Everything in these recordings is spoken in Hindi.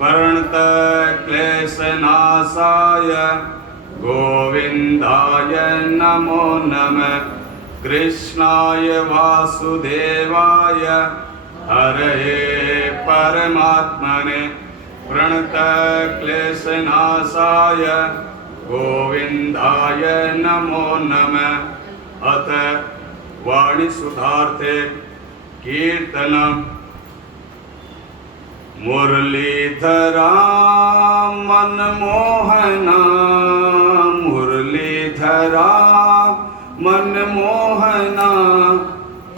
प्रणतक्लेशनाशाय गोविन्दाय नमो नमः। कृष्णाय वासुदेवाय हरये परमात्मने प्रणतक्लेशनाशाय गोविन्दाय नमो नमः। अथ वाणीसुधार्थे कीर्तनम्। मुरलीधरा मनमोहना मुरलीधरा मनमोहना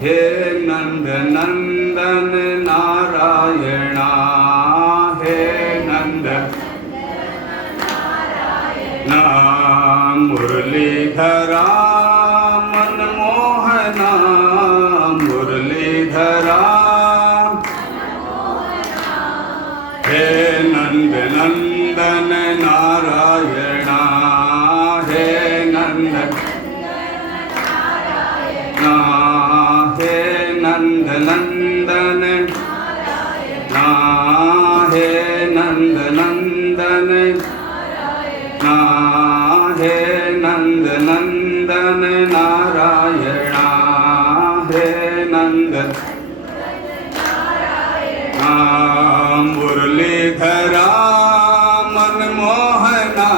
हे नंद नंदन नारायणा हे नंद ना मुरलीधरा मनमोहना मुरलीधरा हे नंद नंदन नारायणा हे नंद हे नंद नंदन हे नंद नंदन हे नंद नंदन नारायणा हे नंद मुरलीधरा मनमोहना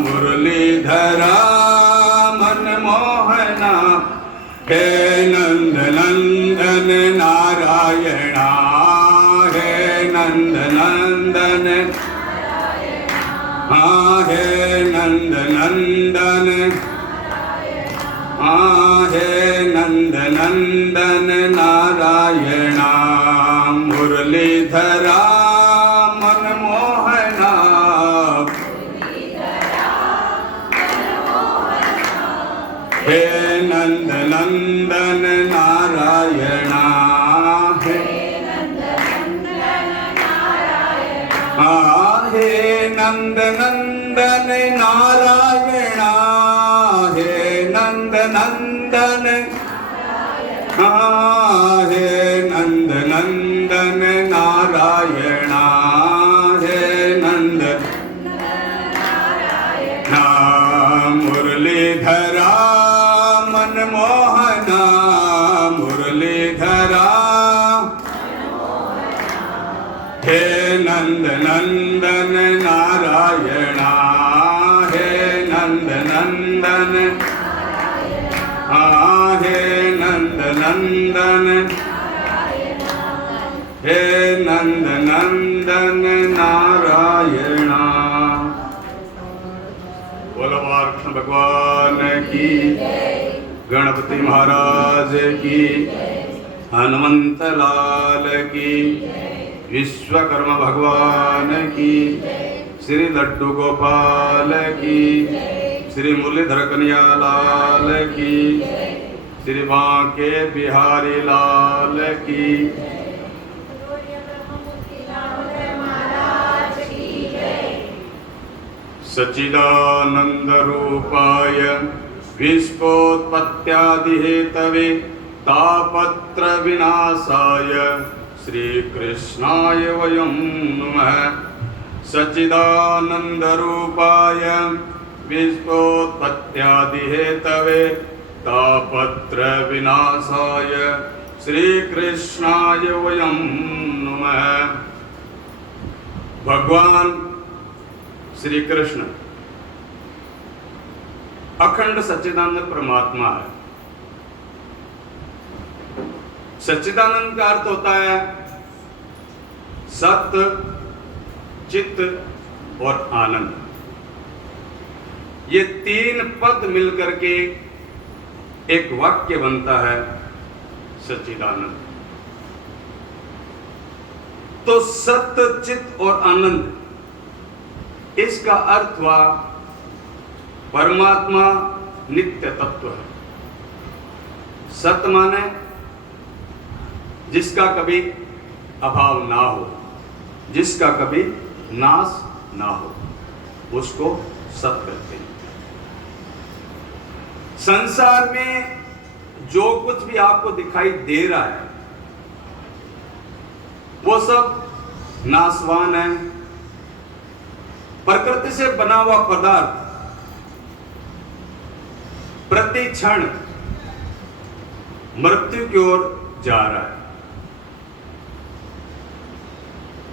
मुरलीधरा मनमोहना हे नंद नंदन नारायणा हे नंद नंदन हे नंद नंदन हे नंद नंदन नारायणा मुरलीधरा मनमोहना हे नंद नंदन नारायणा हे नंद नंदन नारायणा हे नंद नंदन हे नंद नंदन नारायणा हे नंद मुरलीधरा मनमोहना मुरलीधरा हे नंद नंदन नारायणा हे नंद नंदन हे नंद नंदन हे नंद नंदन नारायणा। बोलो कृष्ण भगवान की, गणपति महाराज की, हनुमंत लाल की, विश्वकर्मा भगवान की, श्री लड्डू गोपाल की, श्री मुरलीधर कन्हैया लाल की, श्री बांके बिहारी लाल की। सच्चिदानंद रूपाय विश्वोत्पत्त्यादि हेतवे तापत्र विनाशाय श्री कृष्णाय वयं नमः। सच्चिदानंद रूपाय विश्वोत्पत्त्यादि हेतवे तापत्र विनाशाय श्री कृष्णाय वयं नमः। भगवान श्री कृष्ण अखंड सच्चिदानंद परमात्मा है। सच्चिदानंद का अर्थ होता है सत्य, चित्त और आनंद। ये तीन पद मिलकर के एक वाक्य बनता है सच्चिदानंद। तो सत्य, चित्त और आनंद, इसका अर्थ हुआ परमात्मा नित्य तत्व है। सत्य माने जिसका कभी अभाव ना हो, जिसका कभी नाश ना हो, उसको सत्य कहते हैं। संसार में जो कुछ भी आपको दिखाई दे रहा है वो सब नाशवान है। प्रकृति से बना हुआ पदार्थ प्रति क्षण मृत्यु की ओर जा रहा है।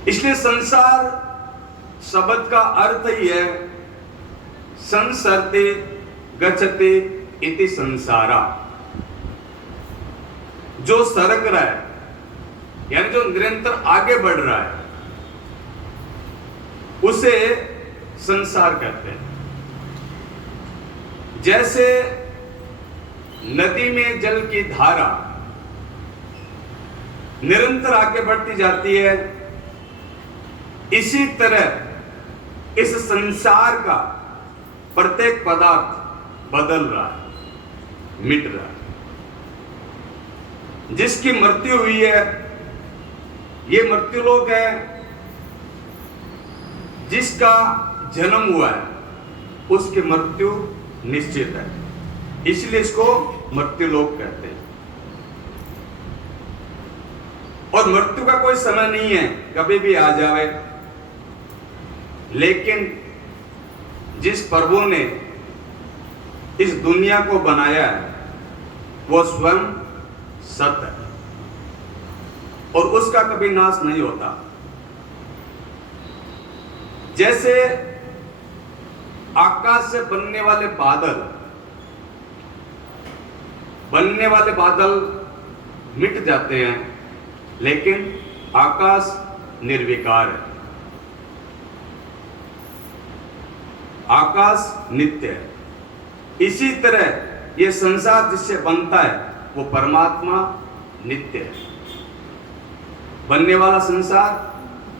इसलिए संसार शब्द का अर्थ ही है संसरते गच्छते इति संसारा, जो सरक रहा है, यानी जो निरंतर आगे बढ़ रहा है, उसे संसार कहते हैं। जैसे नदी में जल की धारा निरंतर आगे बढ़ती जाती है, इसी तरह इस संसार का प्रत्येक पदार्थ बदल रहा है, मिट रहा है। जिसकी मृत्यु हुई है ये मृत्युलोक है, जिसका जन्म हुआ है उसकी मृत्यु निश्चित है, इसलिए इसको मृत्युलोक कहते हैं। और मृत्यु का कोई समय नहीं है, कभी भी आ जावे। लेकिन जिस प्रभु ने इस दुनिया को बनाया है वो स्वयं सत्य है और उसका कभी नाश नहीं होता। जैसे आकाश से बनने वाले बादल मिट जाते हैं, लेकिन आकाश निर्विकार है, आकाश नित्य है। इसी तरह ये संसार जिससे बनता है वो परमात्मा नित्य है। बनने वाला संसार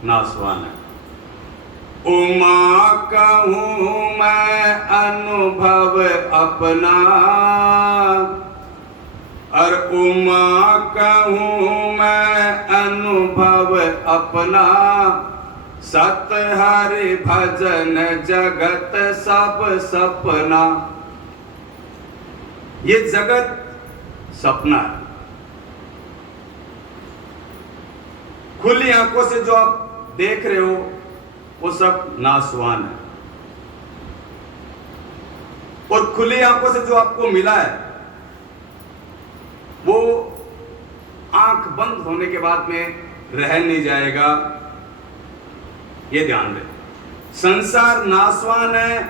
नाशवान है। उमा कहूं मैं अनुभव अपना, और उमा कहूं मैं अनुभव अपना, सत हरि भजन जगत सब सपना। ये जगत सपना है। खुली आंखों से जो आप देख रहे हो वो सब नाशवान है, और खुली आंखों से जो आपको मिला है वो आंख बंद होने के बाद में रह नहीं जाएगा। ये ध्यान दें, संसार नाशवान है,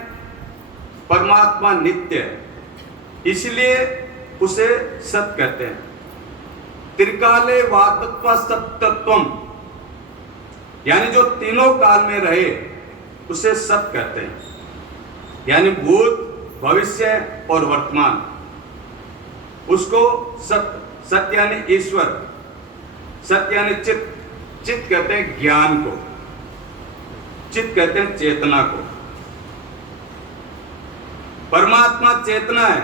परमात्मा नित्य है, इसलिए उसे सत कहते हैं। त्रिकाले वातत्व सत्तत्वम, यानी जो तीनों काल में रहे उसे सत कहते हैं। यानी भूत, भविष्य और वर्तमान, उसको सत्य। सत्य यानी ईश्वर, सत्य यानी चित्त। चित्त कहते हैं ज्ञान को, चित्त कहते हैं चेतना को। परमात्मा चेतना है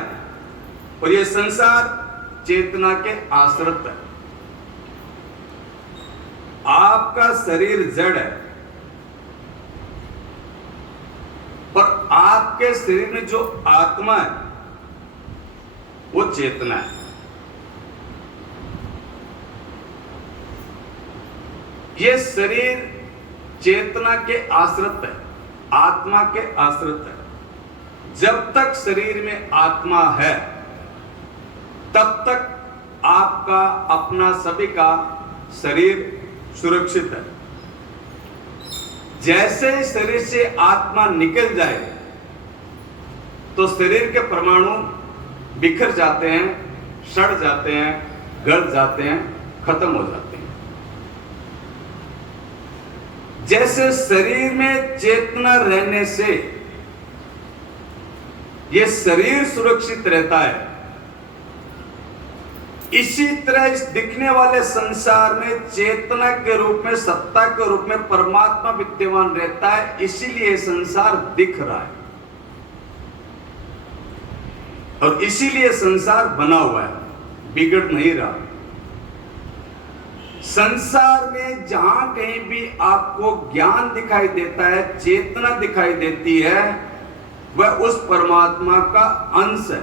और ये संसार चेतना के आश्रित है। आपका शरीर जड़ है और आपके शरीर में जो आत्मा है वो चेतना है। ये शरीर चेतना के आश्रित है, आत्मा के आश्रित है। जब तक शरीर में आत्मा है तब तक आपका अपना सभी का शरीर सुरक्षित है। जैसे ही शरीर से आत्मा निकल जाए तो शरीर के परमाणु बिखर जाते हैं, सड़ जाते हैं, गल जाते हैं, खत्म हो जाते हैं। जैसे शरीर में चेतना रहने से यह शरीर सुरक्षित रहता है, इसी तरह इस दिखने वाले संसार में चेतना के रूप में, सत्ता के रूप में परमात्मा विद्यमान रहता है, इसीलिए संसार दिख रहा है और इसीलिए संसार बना हुआ है, बिगड़ नहीं रहा। संसार में जहां कहीं भी आपको ज्ञान दिखाई देता है, चेतना दिखाई देती है, वह उस परमात्मा का अंश है।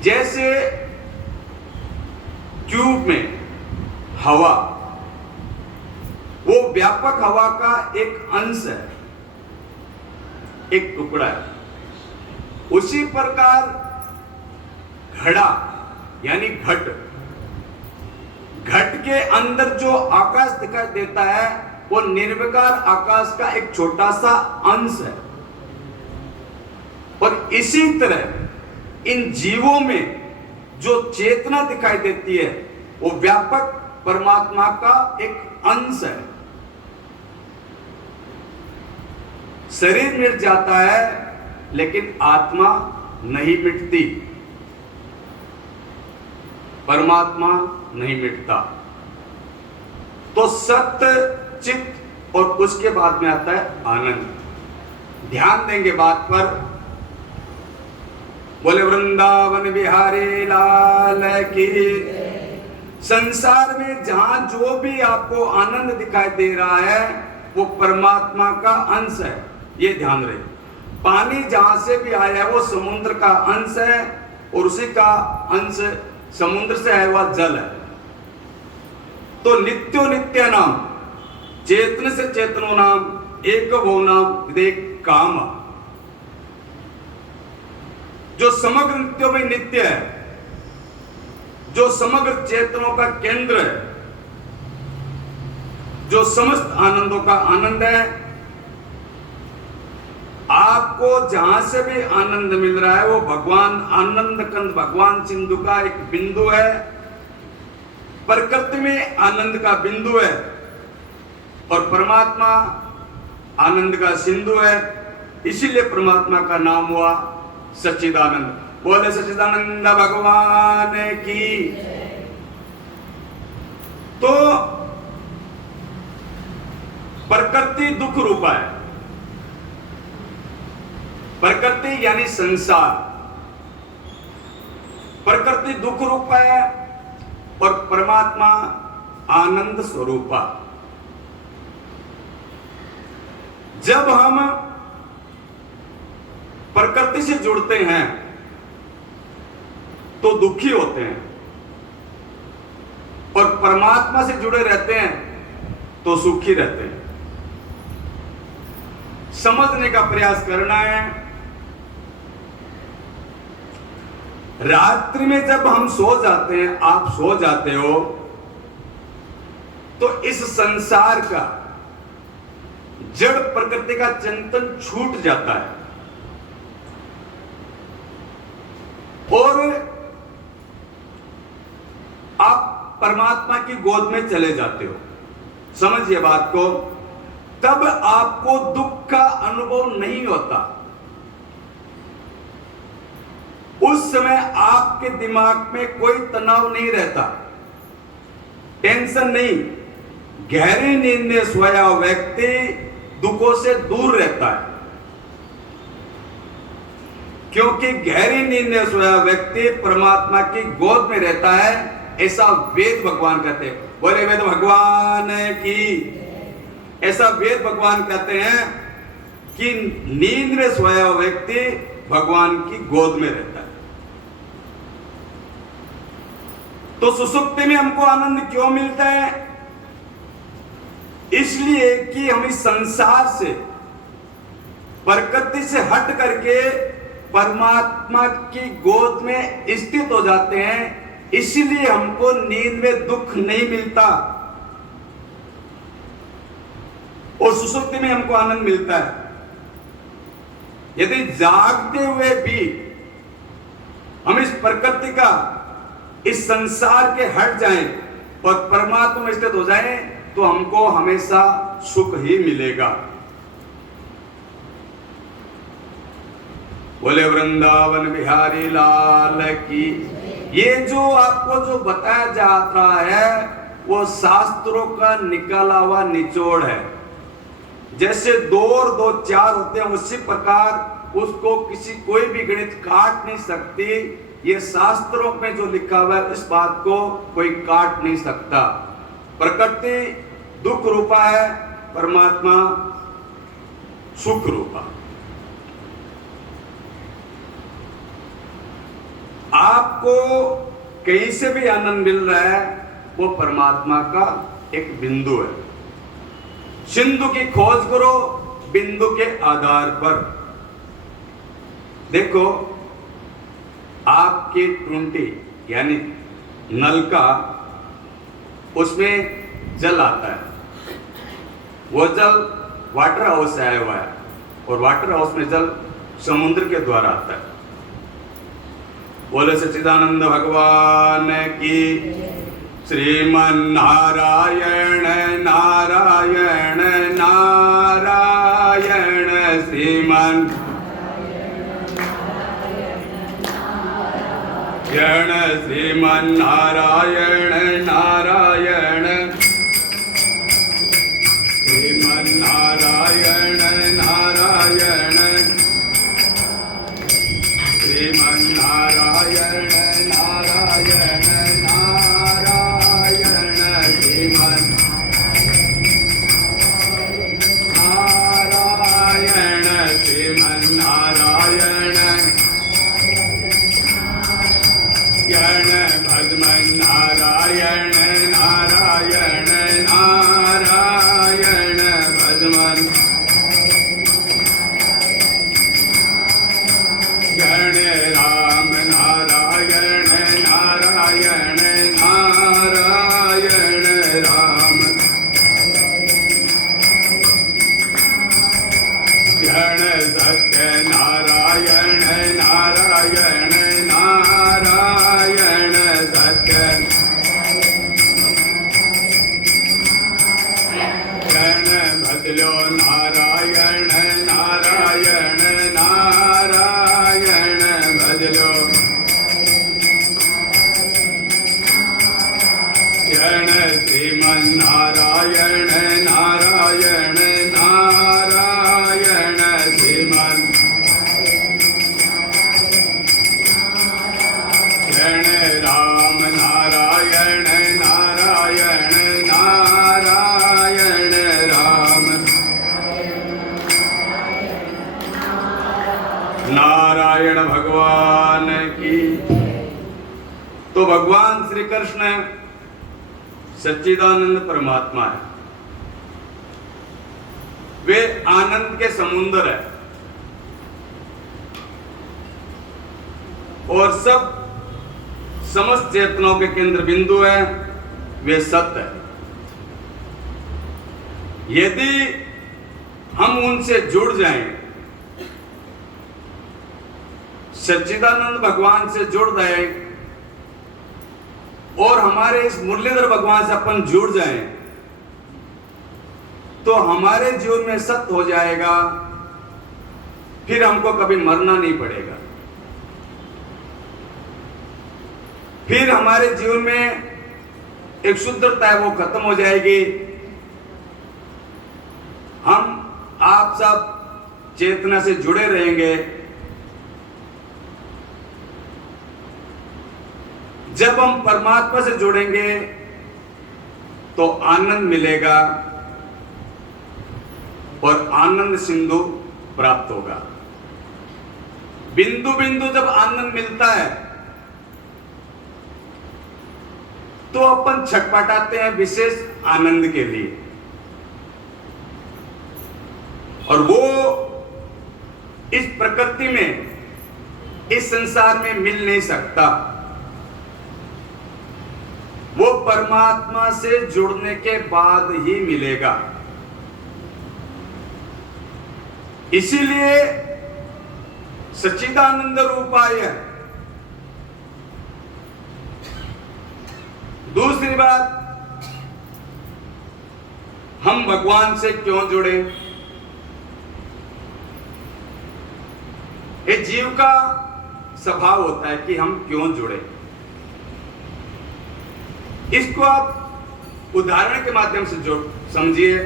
जैसे ट्यूब में हवा, वो व्यापक हवा का एक अंश है, एक टुकड़ा है। उसी प्रकार घड़ा यानी घट, घट के अंदर जो आकाश दिखाई देता है वो निर्विकार आकाश का एक छोटा सा अंश है। और इसी तरह इन जीवों में जो चेतना दिखाई देती है वो व्यापक परमात्मा का एक अंश है। शरीर मिट जाता है लेकिन आत्मा नहीं मिटती, परमात्मा नहीं मिटता। तो सत्य, चित्त और उसके बाद में आता है आनंद। ध्यान देंगे बात पर। बोले वृंदावन बिहारी लाल की। संसार में जहां जो भी आपको आनंद दिखाई दे रहा है वो परमात्मा का अंश है, ये ध्यान रहे। पानी जहां से भी आया है वो समुद्र का अंश है और उसी का अंश समुद्र से आया हुआ जल है। तो नित्यो नित्य नाम चेतन से चेतनो नाम एक भो नाम विदेक काम, जो समग्र नित्यों में नित्य है, जो समग्र चेतनों का केंद्र है, जो समस्त आनंदों का आनंद है। आपको जहां से भी आनंद मिल रहा है वो भगवान आनंद कंद, भगवान सिंधु का एक बिंदु है। प्रकृति में आनंद का बिंदु है और परमात्मा आनंद का सिंधु है। इसीलिए परमात्मा का नाम हुआ सच्चिदानंद। बोले सच्चिदानंद भगवान की। तो प्रकृति दुख रूपा है। प्रकृति यानी संसार, प्रकृति दुख रूप है और परमात्मा आनंद स्वरूपा। जब हम प्रकृति से जुड़ते हैं तो दुखी होते हैं और परमात्मा से जुड़े रहते हैं तो सुखी रहते हैं। समझने का प्रयास करना है। रात्रि में जब हम सो जाते हैं, आप सो जाते हो, तो इस संसार का जड़ प्रकृति का चिंतन छूट जाता है और आप परमात्मा की गोद में चले जाते हो। समझिए बात को। तब आपको दुख का अनुभव नहीं होता। उस समय आपके दिमाग में कोई तनाव नहीं रहता, टेंशन नहीं। गहरी नींद में सोया व्यक्ति दुखों से दूर रहता है, क्योंकि गहरी नींद में सोया व्यक्ति परमात्मा की गोद में रहता है। ऐसा वेद भगवान कहते हैं। बोले वेद भगवान की। ऐसा वेद भगवान कहते हैं कि नींद में सोया व्यक्ति भगवान की गोद में रहता है। तो सुसुप्ति में हमको आनंद क्यों मिलता है? इसलिए कि हम इस संसार से, प्रकृति से हट करके परमात्मा की गोद में स्थित हो जाते हैं। इसलिए हमको नींद में दुख नहीं मिलता और सुसुप्ति में हमको आनंद मिलता है। यदि जागते हुए भी हम इस प्रकृति का, इस संसार के हट जाएं और परमात्मा में स्थित हो जाएं तो हमको हमेशा सुख ही मिलेगा। बोले वृंदावन बिहारी लाल की। ये जो आपको जो बताया जाता है वो शास्त्रों का निकाला हुआ निचोड़ है। जैसे 2 और 2 4 होते हैं, उसी प्रकार उसको कोई भी गणित काट नहीं सकती। ये शास्त्रों में जो लिखा हुआ है इस बात को कोई काट नहीं सकता। प्रकृति दुख रूपा है, परमात्मा सुख रूपा। आपको कहीं से भी आनंद मिल रहा है वो परमात्मा का एक बिंदु है। सिंधु की खोज करो बिंदु के आधार पर। देखो, आपकी टूंटी यानी नल का, उसमें जल आता है, वो जल वाटर हाउस से आया हुआ है, और वाटर हाउस में जल समुद्र के द्वारा आता है। बोले सच्चिदानंद भगवान की। श्रीमन नारायण नारायण नारायण, श्रीमन श्रीमन नारायण नारायण, श्रीमन नारायण नारायण, श्रीमन नारायण नारायण नारायण, श्रीमन नारायण, श्रीमन नारायण भजमन नारायण नारायण नारायण, भजमन राम नारायण नारायण नारायण, राम सत्य नारायण नारायण नारायण, सत्य बदलो नारायण नारायण नारायण, बदलो श्रीमन नारायण नारायण नारायण, श्रीमन राम नारायण नारायण नारायण, राम नारायण भगवान की। तो भगवान श्री कृष्ण सच्चिदानंद परमात्मा है, वे आनंद के समुद्र है, और सब समस्त चेतनाओं के केंद्र बिंदु है, वे सत्य है। यदि हम उनसे जुड़ जाएं, सच्चिदानंद भगवान से जुड़ जाएं, और हमारे इस मुरलीधर भगवान से अपन जुड़ जाएं, तो हमारे जीवन में सत्य हो जाएगा, फिर हमको कभी मरना नहीं पड़ेगा। फिर हमारे जीवन में एक शुद्धता है, वो खत्म हो जाएगी। हम आप सब चेतना से जुड़े रहेंगे। जब हम परमात्मा से जुड़ेंगे तो आनंद मिलेगा, और आनंद सिंधु प्राप्त होगा। बिंदु बिंदु जब आनंद मिलता है तो अपन छटपटाते हैं विशेष आनंद के लिए, और वो इस प्रकृति में, इस संसार में मिल नहीं सकता। वो परमात्मा से जुड़ने के बाद ही मिलेगा। इसीलिए सच्चिदानंद रूपाय। दूसरी बात, हम भगवान से क्यों जुड़े? ये जीव का स्वभाव होता है कि हम क्यों जुड़े। इसको आप उदाहरण के माध्यम से जोड़ समझिए।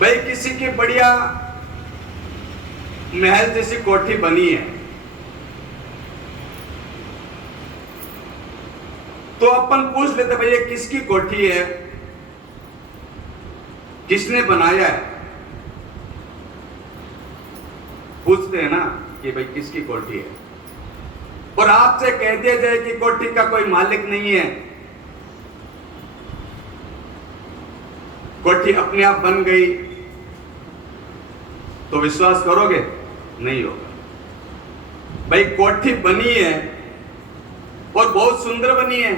भाई, किसी की बढ़िया महल जैसी कोठी बनी है, तो अपन पूछ लेते भाई ये किसकी कोठी है, किसने बनाया है? पूछते हैं ना कि भाई किसकी कोठी है। और आपसे कह दिया जाए कि कोठी का कोई मालिक नहीं है, कोठी अपने आप बन गई, तो विश्वास करोगे? नहीं होगा। भाई कोठी बनी है और बहुत सुंदर बनी है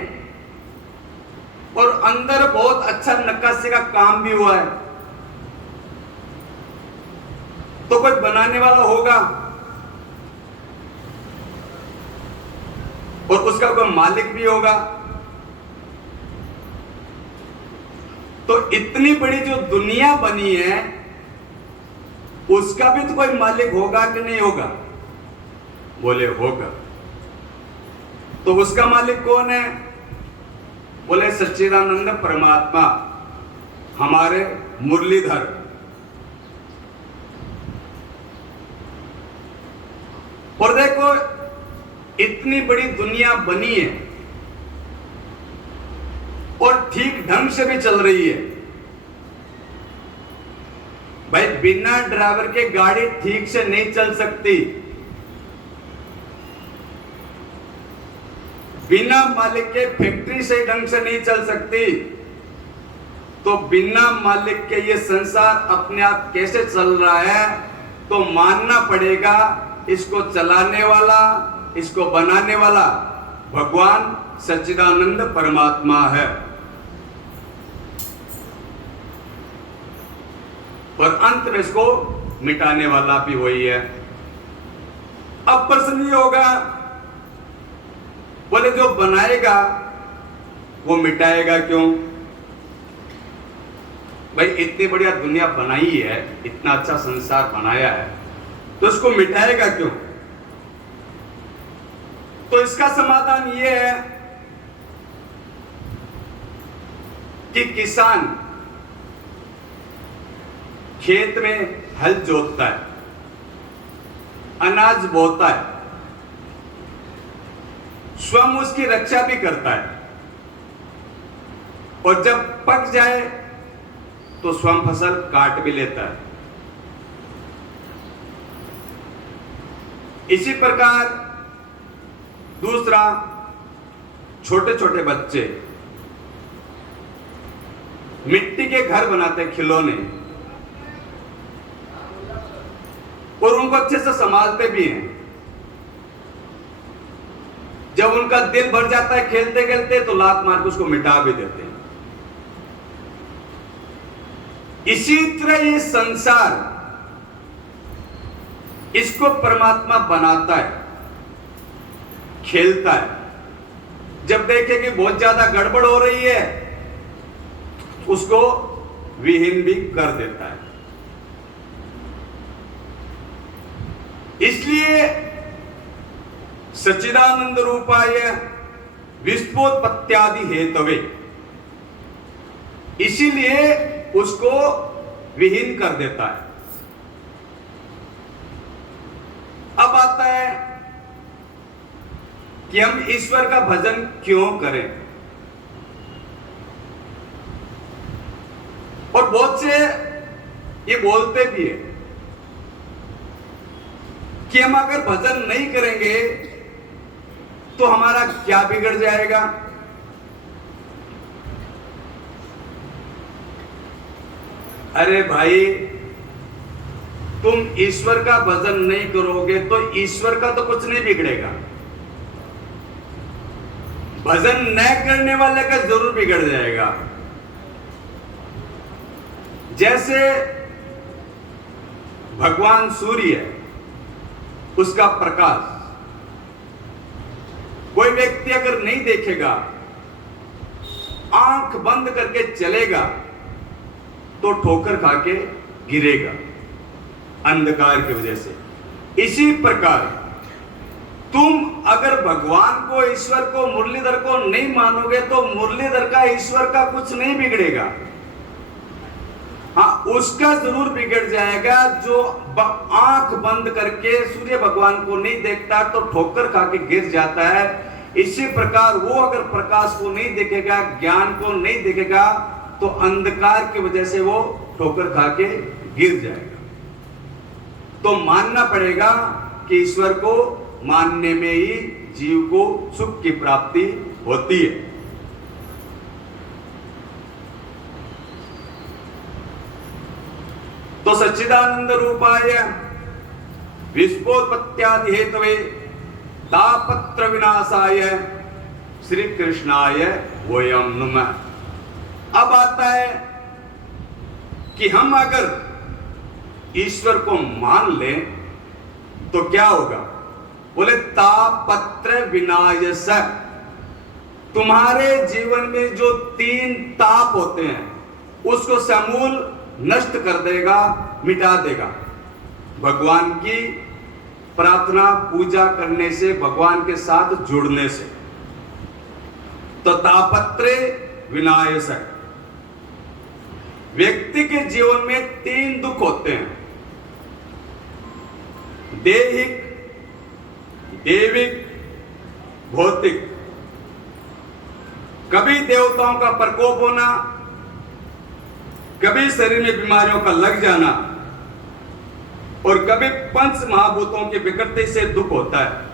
और अंदर बहुत अच्छा नक्काशी का काम भी हुआ है, तो कोई बनाने वाला होगा और उसका कोई मालिक भी होगा। तो इतनी बड़ी जो दुनिया बनी है उसका भी तो कोई मालिक होगा कि नहीं होगा? बोले होगा। तो उसका मालिक कौन है? बोले सच्चिदानंद परमात्मा, हमारे मुरलीधर। और देखो इतनी बड़ी दुनिया बनी है और ठीक ढंग से भी चल रही है। भाई बिना ड्राइवर के गाड़ी ठीक से नहीं चल सकती, बिना मालिक के फैक्ट्री से ढंग से नहीं चल सकती, तो बिना मालिक के ये संसार अपने आप कैसे चल रहा है? तो मानना पड़ेगा इसको चलाने वाला, इसको बनाने वाला भगवान सच्चिदानंद परमात्मा है। और अंत में इसको मिटाने वाला भी वही है। अब प्रश्न ये होगा, बोले जो बनाएगा वो मिटाएगा क्यों? भाई इतनी बढ़िया दुनिया बनाई है, इतना अच्छा संसार बनाया है, तो इसको मिटाएगा क्यों? तो इसका समाधान ये है कि किसान खेत में हल जोतता है, अनाज बोता है, स्वयं उसकी रक्षा भी करता है, और जब पक जाए तो स्वयं फसल काट भी लेता है। इसी प्रकार दूसरा, छोटे छोटे बच्चे मिट्टी के घर बनाते हैं, खिलौने, और उनको अच्छे से संभालते भी हैं। जब उनका दिल भर जाता है खेलते खेलते तो लात मार के उसको मिटा भी देते हैं। इसी तरह ये संसार, इसको परमात्मा बनाता है, खेलता है। जब देखे कि बहुत ज्यादा गड़बड़ हो रही है उसको विहीन भी कर देता है। इसलिए सच्चिदानंद रूपाय विश्वोत्पत्त्यादि हेतवे, इसीलिए उसको विहीन कर देता है। अब आता है कि हम ईश्वर का भजन क्यों करें। और बहुत से ये बोलते भी है कि हम अगर भजन नहीं करेंगे तो हमारा क्या बिगड़ जाएगा। अरे भाई, तुम ईश्वर का भजन नहीं करोगे तो ईश्वर का तो कुछ नहीं बिगड़ेगा, भजन न करने वाले का जरूर बिगड़ जाएगा। जैसे भगवान सूर्य, उसका प्रकाश कोई व्यक्ति अगर नहीं देखेगा, आंख बंद करके चलेगा तो ठोकर खा के गिरेगा अंधकार की वजह से। इसी प्रकार तुम अगर भगवान को, ईश्वर को, मुरलीधर को नहीं मानोगे तो मुरलीधर का, ईश्वर का कुछ नहीं बिगड़ेगा। हाँ, उसका जरूर बिगड़ जाएगा जो आंख बंद करके सूर्य भगवान को नहीं देखता तो ठोकर खा के गिर जाता है। इसी प्रकार वो अगर प्रकाश को नहीं देखेगा, ज्ञान को नहीं देखेगा तो अंधकार की वजह से वो ठोकर खा के गिर जाएगा। तो मानना पड़ेगा कि ईश्वर को मानने में ही जीव को सुख की प्राप्ति होती है। तो सच्चिदानंद रूपाय विश्वोत्पत्त्यादि हेतवे तापत्र विनाशाय श्री कृष्णाय वयम नमः। अब आता है कि हम अगर ईश्वर को मान लें तो क्या होगा? बोले तापत्र विनाश, तुम्हारे जीवन में जो 3 ताप होते हैं उसको समूल नष्ट कर देगा, मिटा देगा। भगवान की प्रार्थना पूजा करने से, भगवान के साथ जुड़ने से। तो तापत्रे विनाश है। व्यक्ति के जीवन में 3 दुख होते हैं, दैहिक, दैविक, भौतिक। कभी देवताओं का प्रकोप होना, कभी शरीर में बीमारियों का लग जाना, और कभी पंच महाभूतों की विकृति से दुख होता है।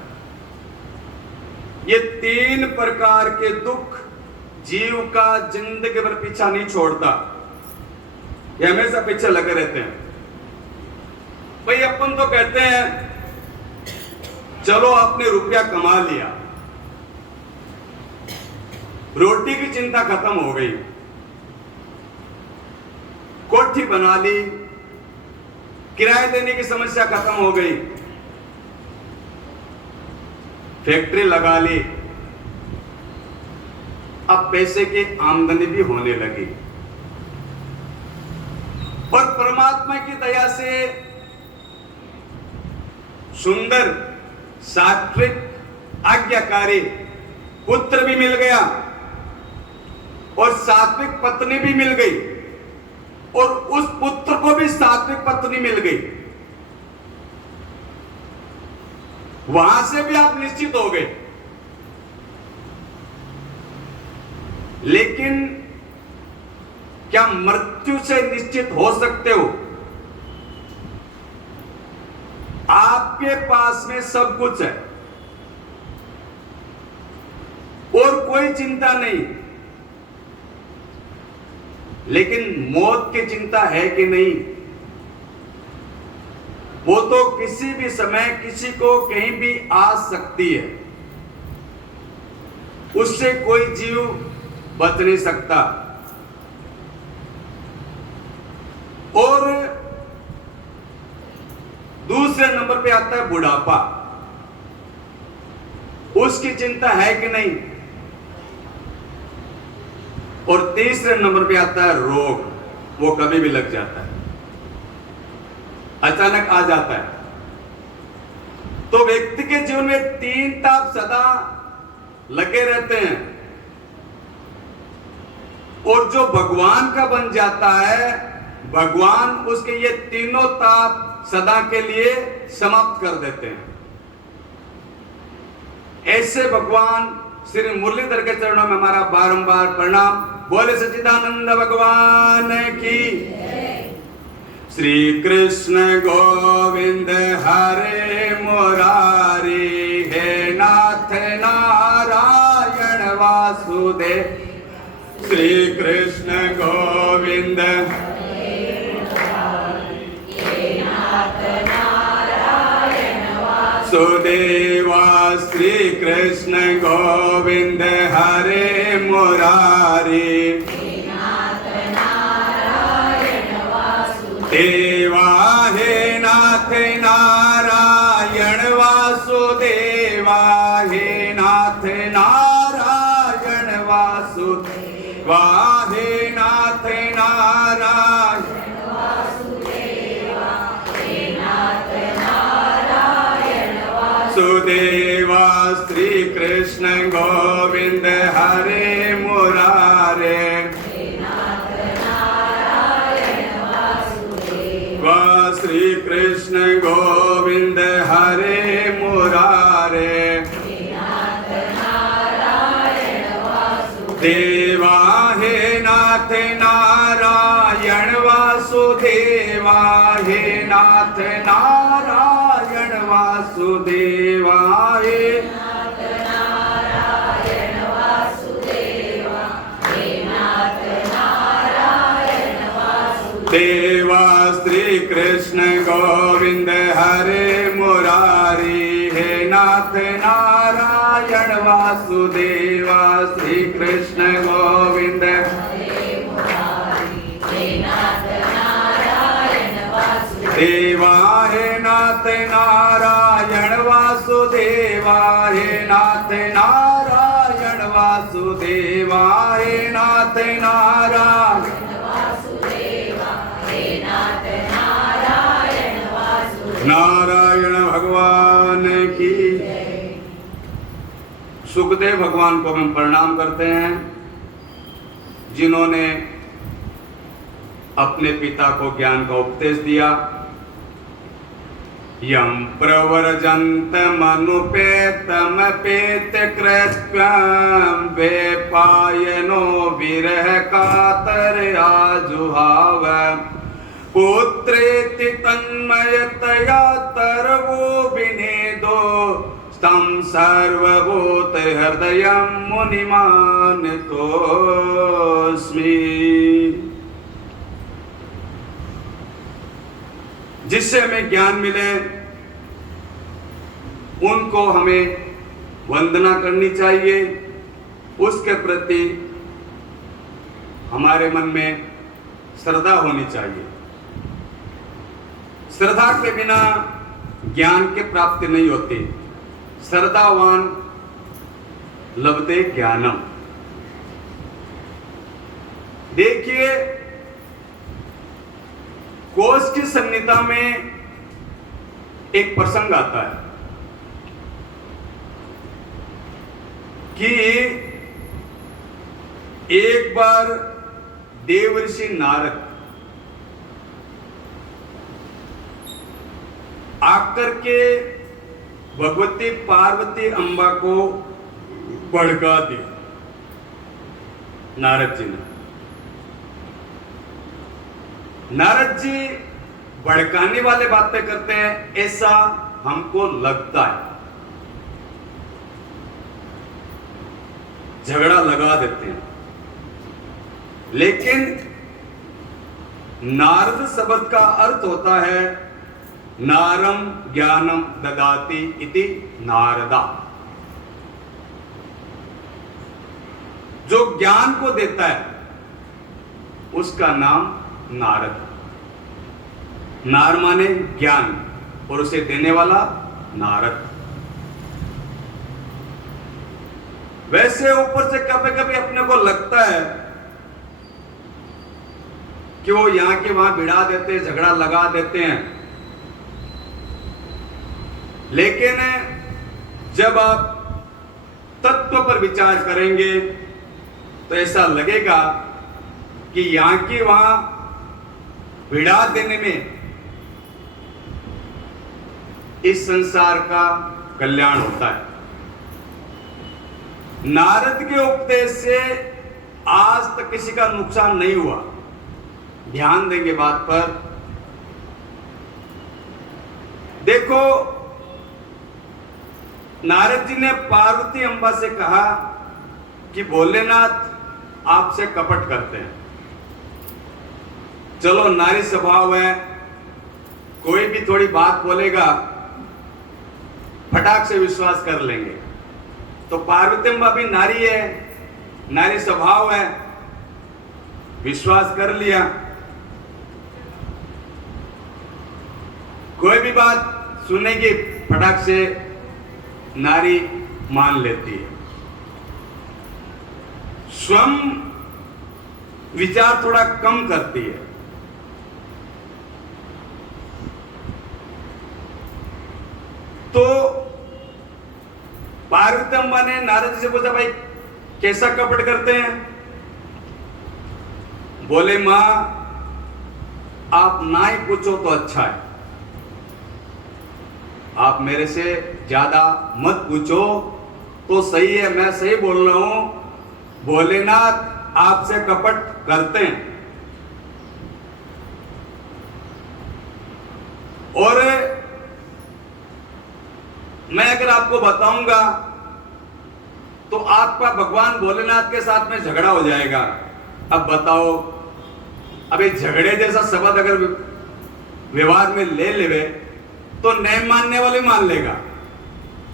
ये 3 प्रकार के दुख जीव का जिंदगी भर पीछा नहीं छोड़ता, ये हमेशा पीछे लगे रहते हैं। भाई अपन तो कहते हैं चलो आपने रुपया कमा लिया, रोटी की चिंता खत्म हो गई, कोठी बना ली, किराया देने की समस्या खत्म हो गई, फैक्ट्री लगा ली, अब पैसे की आमदनी भी होने लगी। और परमात्मा की दया से सुंदर, सात्विक, आज्ञाकारी पुत्र भी मिल गया और सात्विक पत्नी भी मिल गई, और उस पुत्र को भी सात्विक पत्नी मिल गई। वहां से भी आप निश्चित हो गए। लेकिन क्या मृत्यु से निश्चित हो सकते हो? आपके पास में सब कुछ है और कोई चिंता नहीं, लेकिन मौत की चिंता है कि नहीं? वो तो किसी भी समय किसी को कहीं भी आ सकती है, उससे कोई जीव बच नहीं सकता। और दूसरे नंबर पे आता है बुढ़ापा, उसकी चिंता है कि नहीं? और तीसरे नंबर पे आता है रोग, वो कभी भी लग जाता है, अचानक आ जाता है। तो व्यक्ति के जीवन में 3 ताप सदा लगे रहते हैं, और जो भगवान का बन जाता है, भगवान उसके ये तीनों ताप सदा के लिए समाप्त कर देते हैं। ऐसे भगवान श्री मुरलीधर के चरणों में हमारा बारंबार प्रणाम। बोले सच्चिदानंद भगवान की। श्री कृष्ण गोविंद हरे मुरारी, हे नाथ नारायण वासुदेव। श्री कृष्ण गोविंद वासुदेवा। श्री कृष्ण गोविंद हरे मुरारी, देवा हे नाथ नारायण वासुदेवा, हे नाथ नारायण वासुदेवा, हे नाथ नारायण वासुदेवा। श्री कृष्ण गोविंद हरे मुरारे, श्री कृष्ण गोविंद हरे मुरारे, देवा हे नाथ नारायण वासुदेवा, हे नाथ नारायण वासुदेवा, हे देवा श्री कृष्ण गोविंद हरे मुरारी, हे नाथ नारायण वासुदेवा, श्री कृष्ण गोविंद देवा, हे नाथ नारायण वासुदेवा, हे नाथ नारायण वासुदेवा, हे नाथ नारायण नारायण भगवान की। सुखदेव भगवान को हम प्रणाम करते हैं, जिन्होंने अपने पिता को ज्ञान का उपदेश दिया। यम प्रवर्जंत मनुपेतम पेत कृत्यम, वेपायनो विरह कातर आजुहाव, पुत्रेति तन्मयतया तरवो विनेदो, स्तम सर्वभूत हृदयं मुनिमानतोऽस्मि। जिससे हमें ज्ञान मिले उनको हमें वंदना करनी चाहिए, उसके प्रति हमारे मन में श्रद्धा होनी चाहिए। श्रद्धा के बिना ज्ञान की प्राप्ति नहीं होती। श्रद्धावान लभते ज्ञानम। देखिए, कोश की संहिता में एक प्रसंग आता है कि एक बार देवर्षि नारद आकर के भगवती पार्वती अम्बा को भड़का दिया। नारद जी ने, नारद जी भड़काने वाले बातें करते हैं ऐसा हमको लगता है, झगड़ा लगा देते हैं। लेकिन नारद शब्द का अर्थ होता है नारम ज्ञानम ददाति इति नारदा, जो ज्ञान को देता है उसका नाम नारद। नार माने ज्ञान और उसे देने वाला नारद। वैसे ऊपर से कभी कभी अपने को लगता है कि वो यहां के वहां भिड़ा देते हैं, झगड़ा लगा देते हैं। लेकिन जब आप तत्व पर विचार करेंगे तो ऐसा लगेगा कि यहां की वहां भिड़ा देने में इस संसार का कल्याण होता है। नारद के उपदेश से आज तक किसी का नुकसान नहीं हुआ। ध्यान देंगे बात पर। देखो, नारद जी ने पार्वती अम्बा से कहा कि भोलेनाथ आपसे कपट करते हैं। चलो, नारी स्वभाव है, कोई भी थोड़ी बात बोलेगा फटाक से विश्वास कर लेंगे। तो पार्वती अम्बा भी नारी है, नारी स्वभाव है, विश्वास कर लिया। कोई भी बात सुनेगी फटाक से नारी मान लेती है। स्वयं विचार थोड़ा कम करती है। तो पार्वती अम्बा ने नारद जी से पूछा, भाई कैसा कपट करते हैं? बोले, मां आप ना ही पूछो तो अच्छा है, आप मेरे से ज्यादा मत पूछो तो सही है, मैं सही बोल रहा हूं। भोलेनाथ आपसे कपट करते हैं। और मैं अगर आपको बताऊंगा तो आपका भगवान भोलेनाथ के साथ में झगड़ा हो जाएगा। अब बताओ, अभी झगड़े जैसा शब्द अगर व्यवहार में ले लेवे तो नहीं मानने वाले मान लेगा।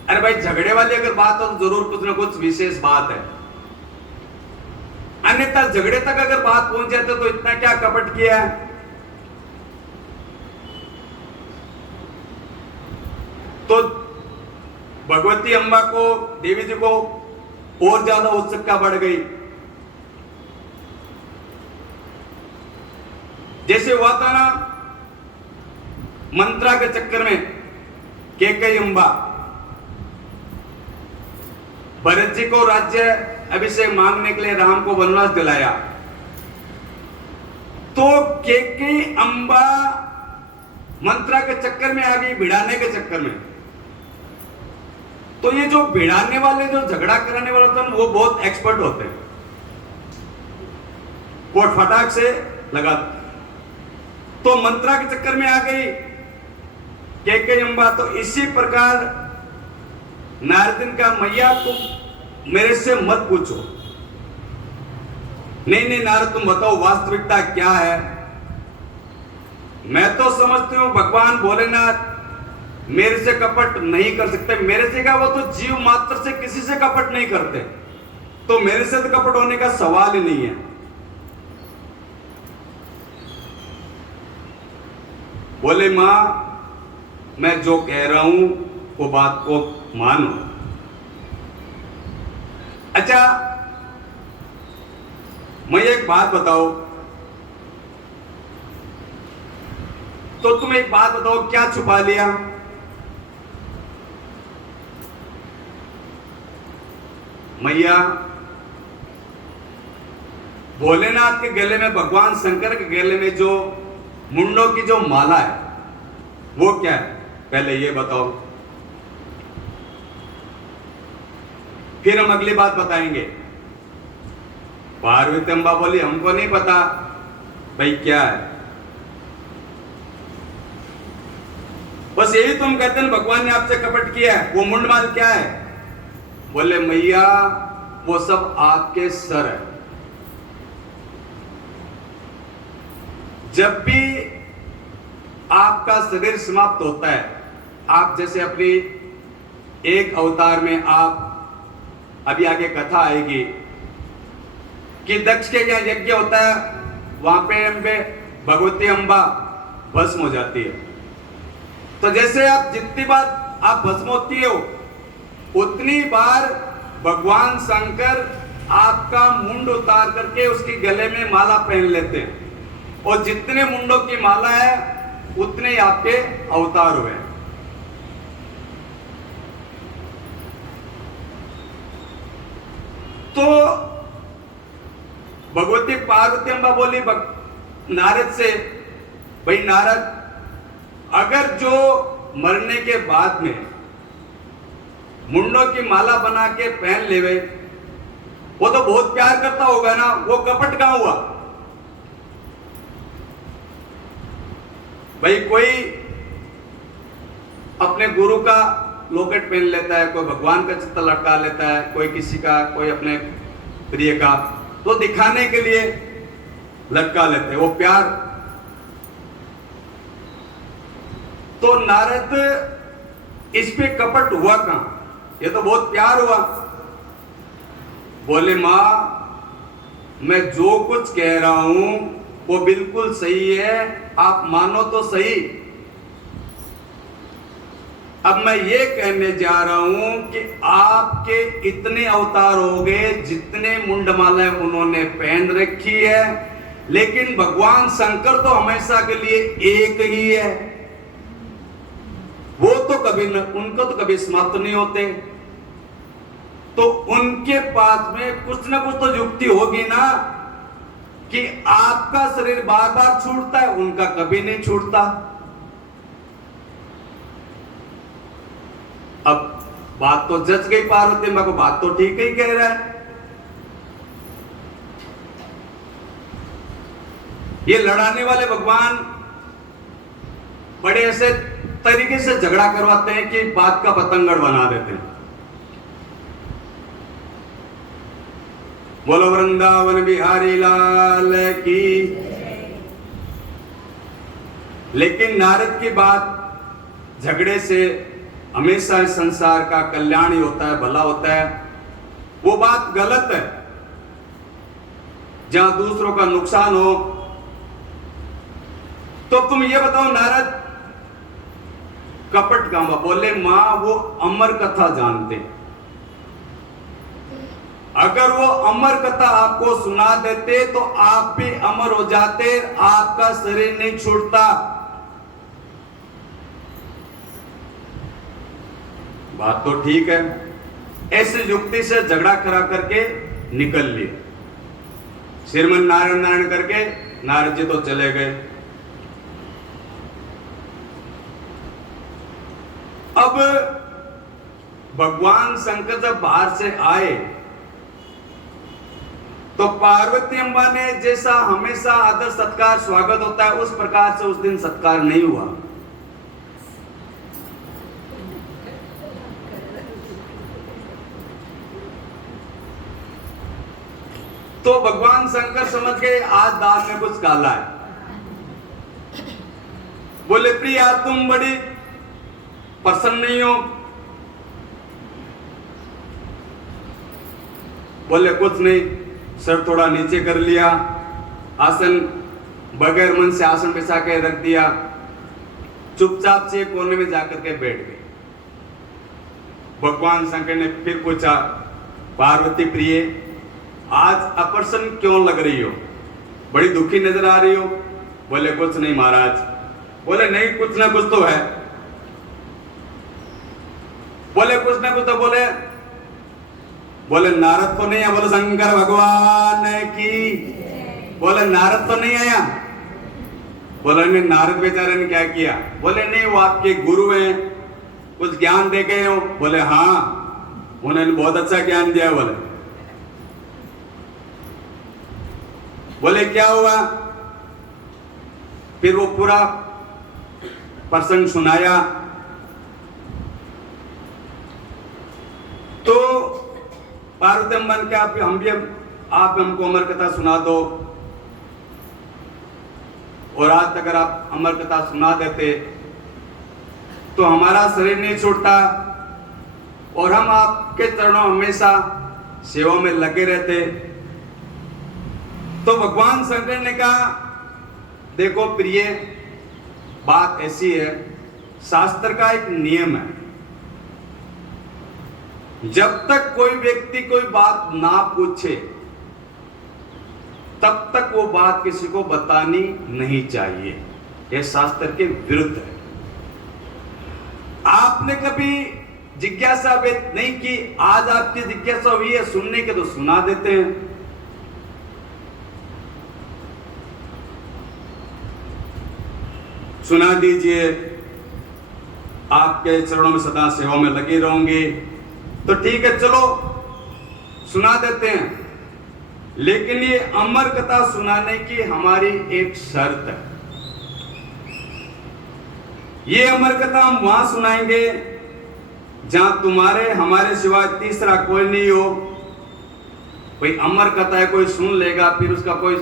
अरे भाई झगड़े वाली अगर बात हो तो जरूर कुछ ना कुछ विशेष बात है, अन्यथा झगड़े तक अगर बात पहुंच जाते तो इतना क्या कपट किया है। तो भगवती अम्बा को, देवी जी को और ज्यादा उत्सुकता बढ़ गई। जैसे हुआ था ना मंत्रा के चक्कर में, कैकेयी अम्बा भरत जी को राज्य अभिषेक मांगने के लिए राम को वनवास दिलाया, तो कैकेयी अम्बा मंत्रा के चक्कर में आ गई, भिड़ाने के चक्कर में। तो ये जो भिड़ाने वाले, जो झगड़ा कराने वाले होते हैं वो बहुत एक्सपर्ट होते हैं, वो फटाक से लगा। तो मंत्रा के चक्कर में आ गई कैकेयी अम्बा। तो इसी प्रकार नारद का, मैया तुम मेरे से मत पूछो, नहीं नारद तुम बताओ वास्तविकता क्या है। मैं तो समझती हूं भगवान भोलेनाथ मेरे से कपट नहीं कर सकते। मेरे से क्या, वो तो जीव मात्र से किसी से कपट नहीं करते, तो मेरे से तो कपट होने का सवाल ही नहीं है। बोले मां मैं जो कह रहा हूं वो बात को मानो। अच्छा मैं एक बात बताओ, तो तुम एक बात बताओ क्या छुपा लिया। मैया भोलेनाथ के गले में, भगवान शंकर के गले में जो मुंडों की जो माला है वो क्या है, पहले ये बताओ, फिर हम अगली बात बताएंगे। पार्वती अम्बा बोली हमको नहीं पता भाई क्या है, बस यही तुम कहते हैं भगवान ने आपसे कपट किया है, वो मुंडमाल क्या है। बोले मैया वो सब आपके सर है। जब भी आपका शरीर समाप्त होता है, आप जैसे अपनी एक अवतार में, आप अभी आगे कथा आएगी कि दक्ष के यहाँ यज्ञ होता है, वहां पे भगवती अम्बा भस्म हो जाती है। तो जैसे आप जितनी बार आप भस्म होती हो उतनी बार भगवान शंकर आपका मुंड उतार करके उसके गले में माला पहन लेते हैं, और जितने मुंडों की माला है उतने ही आपके अवतार हुए। तो भगवती पार्वती अम्बा बोली नारद से, भाई नारद अगर जो मरने के बाद में मुंडों की माला बना के पहन लेवे, वो तो बहुत प्यार करता होगा ना, वो कपट कहां हुआ। भाई कोई अपने गुरु का लॉकेट पहन लेता है, कोई भगवान का चित्र लटका लेता है, कोई किसी का, कोई अपने प्रिय का, तो दिखाने के लिए लटका लेते हैं, वो प्यार। तो नारद इस पे कपट हुआ कहां, ये तो बहुत प्यार हुआ। बोले मां मैं जो कुछ कह रहा हूं वो बिल्कुल सही है, आप मानो तो सही। अब मैं ये कहने जा रहा हूं कि आपके इतने अवतार हो गए, जितने मुंडमालाएं उन्होंने पहन रखी है, लेकिन भगवान शंकर तो हमेशा के लिए एक ही है, वो तो कभी न, उनको तो कभी समाप्त नहीं होते। तो उनके पास में कुछ ना कुछ तो युक्ति होगी ना, कि आपका शरीर बार बार छूटता है, उनका कभी नहीं छूटता। अब बात तो जच गई, पार्वती मां को बात तो ठीक ही कह रहा है। ये लड़ाने वाले भगवान बड़े ऐसे तरीके से झगड़ा करवाते हैं कि बात का पतंगड़ बना देते हैं। बोलो वृंदावन बिहारी लाल की। लेकिन नारद की बात, झगड़े से हमेशा इस संसार का कल्याण ही होता है, भला होता है, वो बात गलत है। जहां दूसरों का नुकसान हो, तो तुम ये बताओ नारद कपट गांवा बोले, मां वो अमर कथा जानते, अगर वो अमर कथा आपको सुना देते तो आप भी अमर हो जाते, आपका शरीर नहीं छूटता। बात तो ठीक है, ऐसी युक्ति से झगड़ा करा करके निकल लिए। श्रीमन नारायण नारायण करके नारद जी तो चले गए। अब भगवान शंकर जब बाहर से आए तो पार्वती अम्बा ने जैसा हमेशा आदर सत्कार स्वागत होता है उस प्रकार से उस दिन सत्कार नहीं हुआ। तो भगवान शंकर समझ गए आज दाल में कुछ काला है। बोले प्रिया तुम बड़ी प्रसन्न नहीं हो? बोले कुछ नहीं, सर थोड़ा नीचे कर लिया, आसन बगैर मन से आसन बिछा के रख दिया, चुपचाप से कोने में जाकर के बैठ गए। भगवान शंकर ने फिर पूछा, पार्वती प्रिय आज अप्रसन्न क्यों लग रही हो, बड़ी दुखी नजर आ रही हो? बोले कुछ नहीं महाराज। बोले नहीं कुछ ना कुछ तो है। बोले कुछ ना कुछ तो बोले नारद तो नहीं है? बोले शंकर भगवान की। बोले नारद तो नहीं आया? बोले नहीं, नारद बेचारे ने क्या किया? बोले नहीं वो आपके गुरु हैं, कुछ ज्ञान दे गए हो? बोले हाँ उन्होंने बहुत अच्छा ज्ञान दिया। बोले क्या हुआ? फिर वो पूरा प्रसंग सुनाया। तो पार्वती अम्बा ने कहा आप हमको अमर कथा सुना दो, और आज अगर आप अमर कथा सुना देते तो हमारा शरीर नहीं छूटता और हम आपके चरणों हमेशा सेवा में लगे रहते। तो भगवान शंकर ने कहा देखो प्रिय, बात ऐसी है, शास्त्र का एक नियम है, जब तक कोई व्यक्ति कोई बात ना पूछे तब तक वो बात किसी को बतानी नहीं चाहिए। यह शास्त्र के विरुद्ध है। आपने कभी जिज्ञासा व्यक्त नहीं की, आज आपकी जिज्ञासा हुई है सुनने के तो सुना देते हैं। सुना दीजिए, आपके चरणों में सदा सेवा में लगे रहूंगे। तो ठीक है चलो सुना देते हैं, लेकिन ये अमर कथा सुनाने की हमारी एक शर्त है। ये अमर कथा हम वहां सुनाएंगे जहां तुम्हारे हमारे सिवाय तीसरा कोई नहीं हो। कोई अमर कथा है, कोई सुन लेगा, फिर उसका कोई।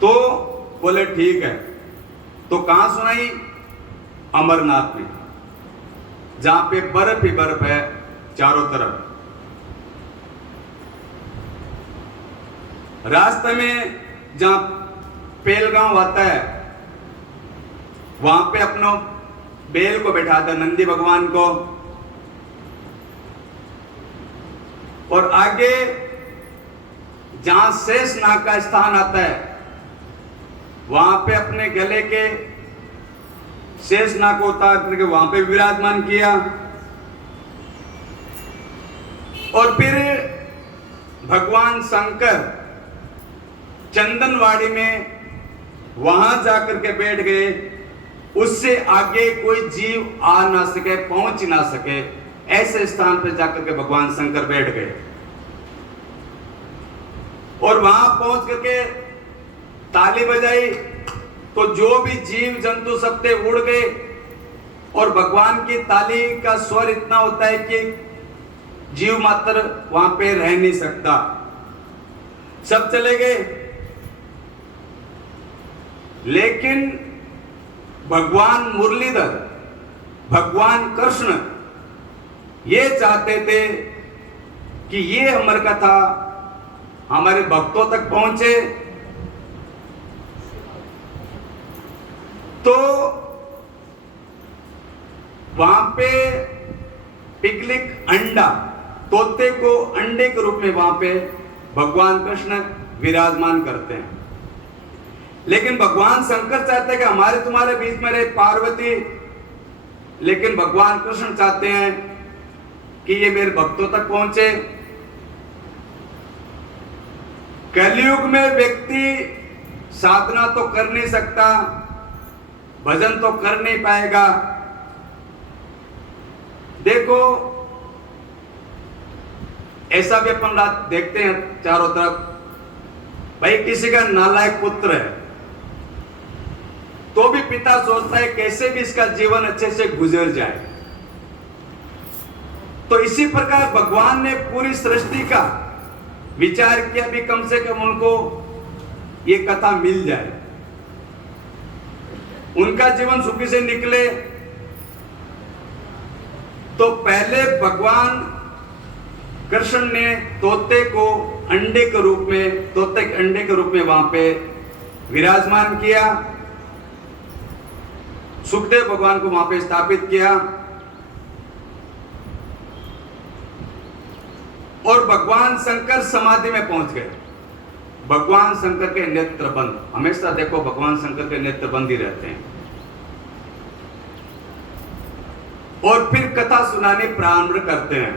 तो बोले ठीक है। तो कहां सुनाई? अमरनाथ में, जहां पे बर्फ ही बर्फ है चारों तरफ। रास्ते में जहां पेलगांव आता है वहां पे अपनो बेल को बैठाता है, नंदी भगवान को, और आगे जहां शेषनाग का स्थान आता है वहां पे अपने गले के शेषनाग को उतार करके वहां पे विराजमान किया। और फिर भगवान शंकर चंदनवाड़ी में वहां जाकर के बैठ गए। उससे आगे कोई जीव आ ना सके, पहुंच ना सके, ऐसे स्थान पर जाकर के भगवान शंकर बैठ गए। और वहां पहुंच करके ताली बजाई तो जो भी जीव जंतु सब थे उड़ गए। और भगवान की ताली का स्वर इतना होता है कि जीव मात्र वहां पे रह नहीं सकता, सब चले गए। लेकिन भगवान मुरलीधर, भगवान कृष्ण ये चाहते थे कि ये अमर कथा हमारे भक्तों तक पहुंचे। तो वहां पे पिगलिक अंडा, तोते को अंडे के रूप में वहां पे भगवान कृष्ण विराजमान करते हैं। लेकिन भगवान शंकर चाहते हैं कि हमारे तुम्हारे बीच में रहे पार्वती, लेकिन भगवान कृष्ण चाहते हैं कि ये मेरे भक्तों तक पहुंचे। कलयुग में व्यक्ति साधना तो कर नहीं सकता, भजन तो कर नहीं पाएगा। देखो ऐसा भी अपन रात देखते हैं चारों तरफ, भाई किसी का नालायक पुत्र है तो भी पिता सोचता है कैसे भी इसका जीवन अच्छे से गुजर जाए। तो इसी प्रकार भगवान ने पूरी सृष्टि का विचार किया भी कम से कम उनको ये कथा मिल जाए, उनका जीवन सुखी से निकले। तो पहले भगवान कृष्ण ने तोते को अंडे के रूप में, तोते के अंडे के रूप में वहां पे विराजमान किया, सुखदेव भगवान को वहां पे स्थापित किया। और भगवान शंकर समाधि में पहुंच गए। भगवान शंकर के नेत्र बंद, हमेशा देखो भगवान शंकर के नेत्र बंद ही रहते हैं। और फिर कथा सुनाने प्रारंभ करते हैं।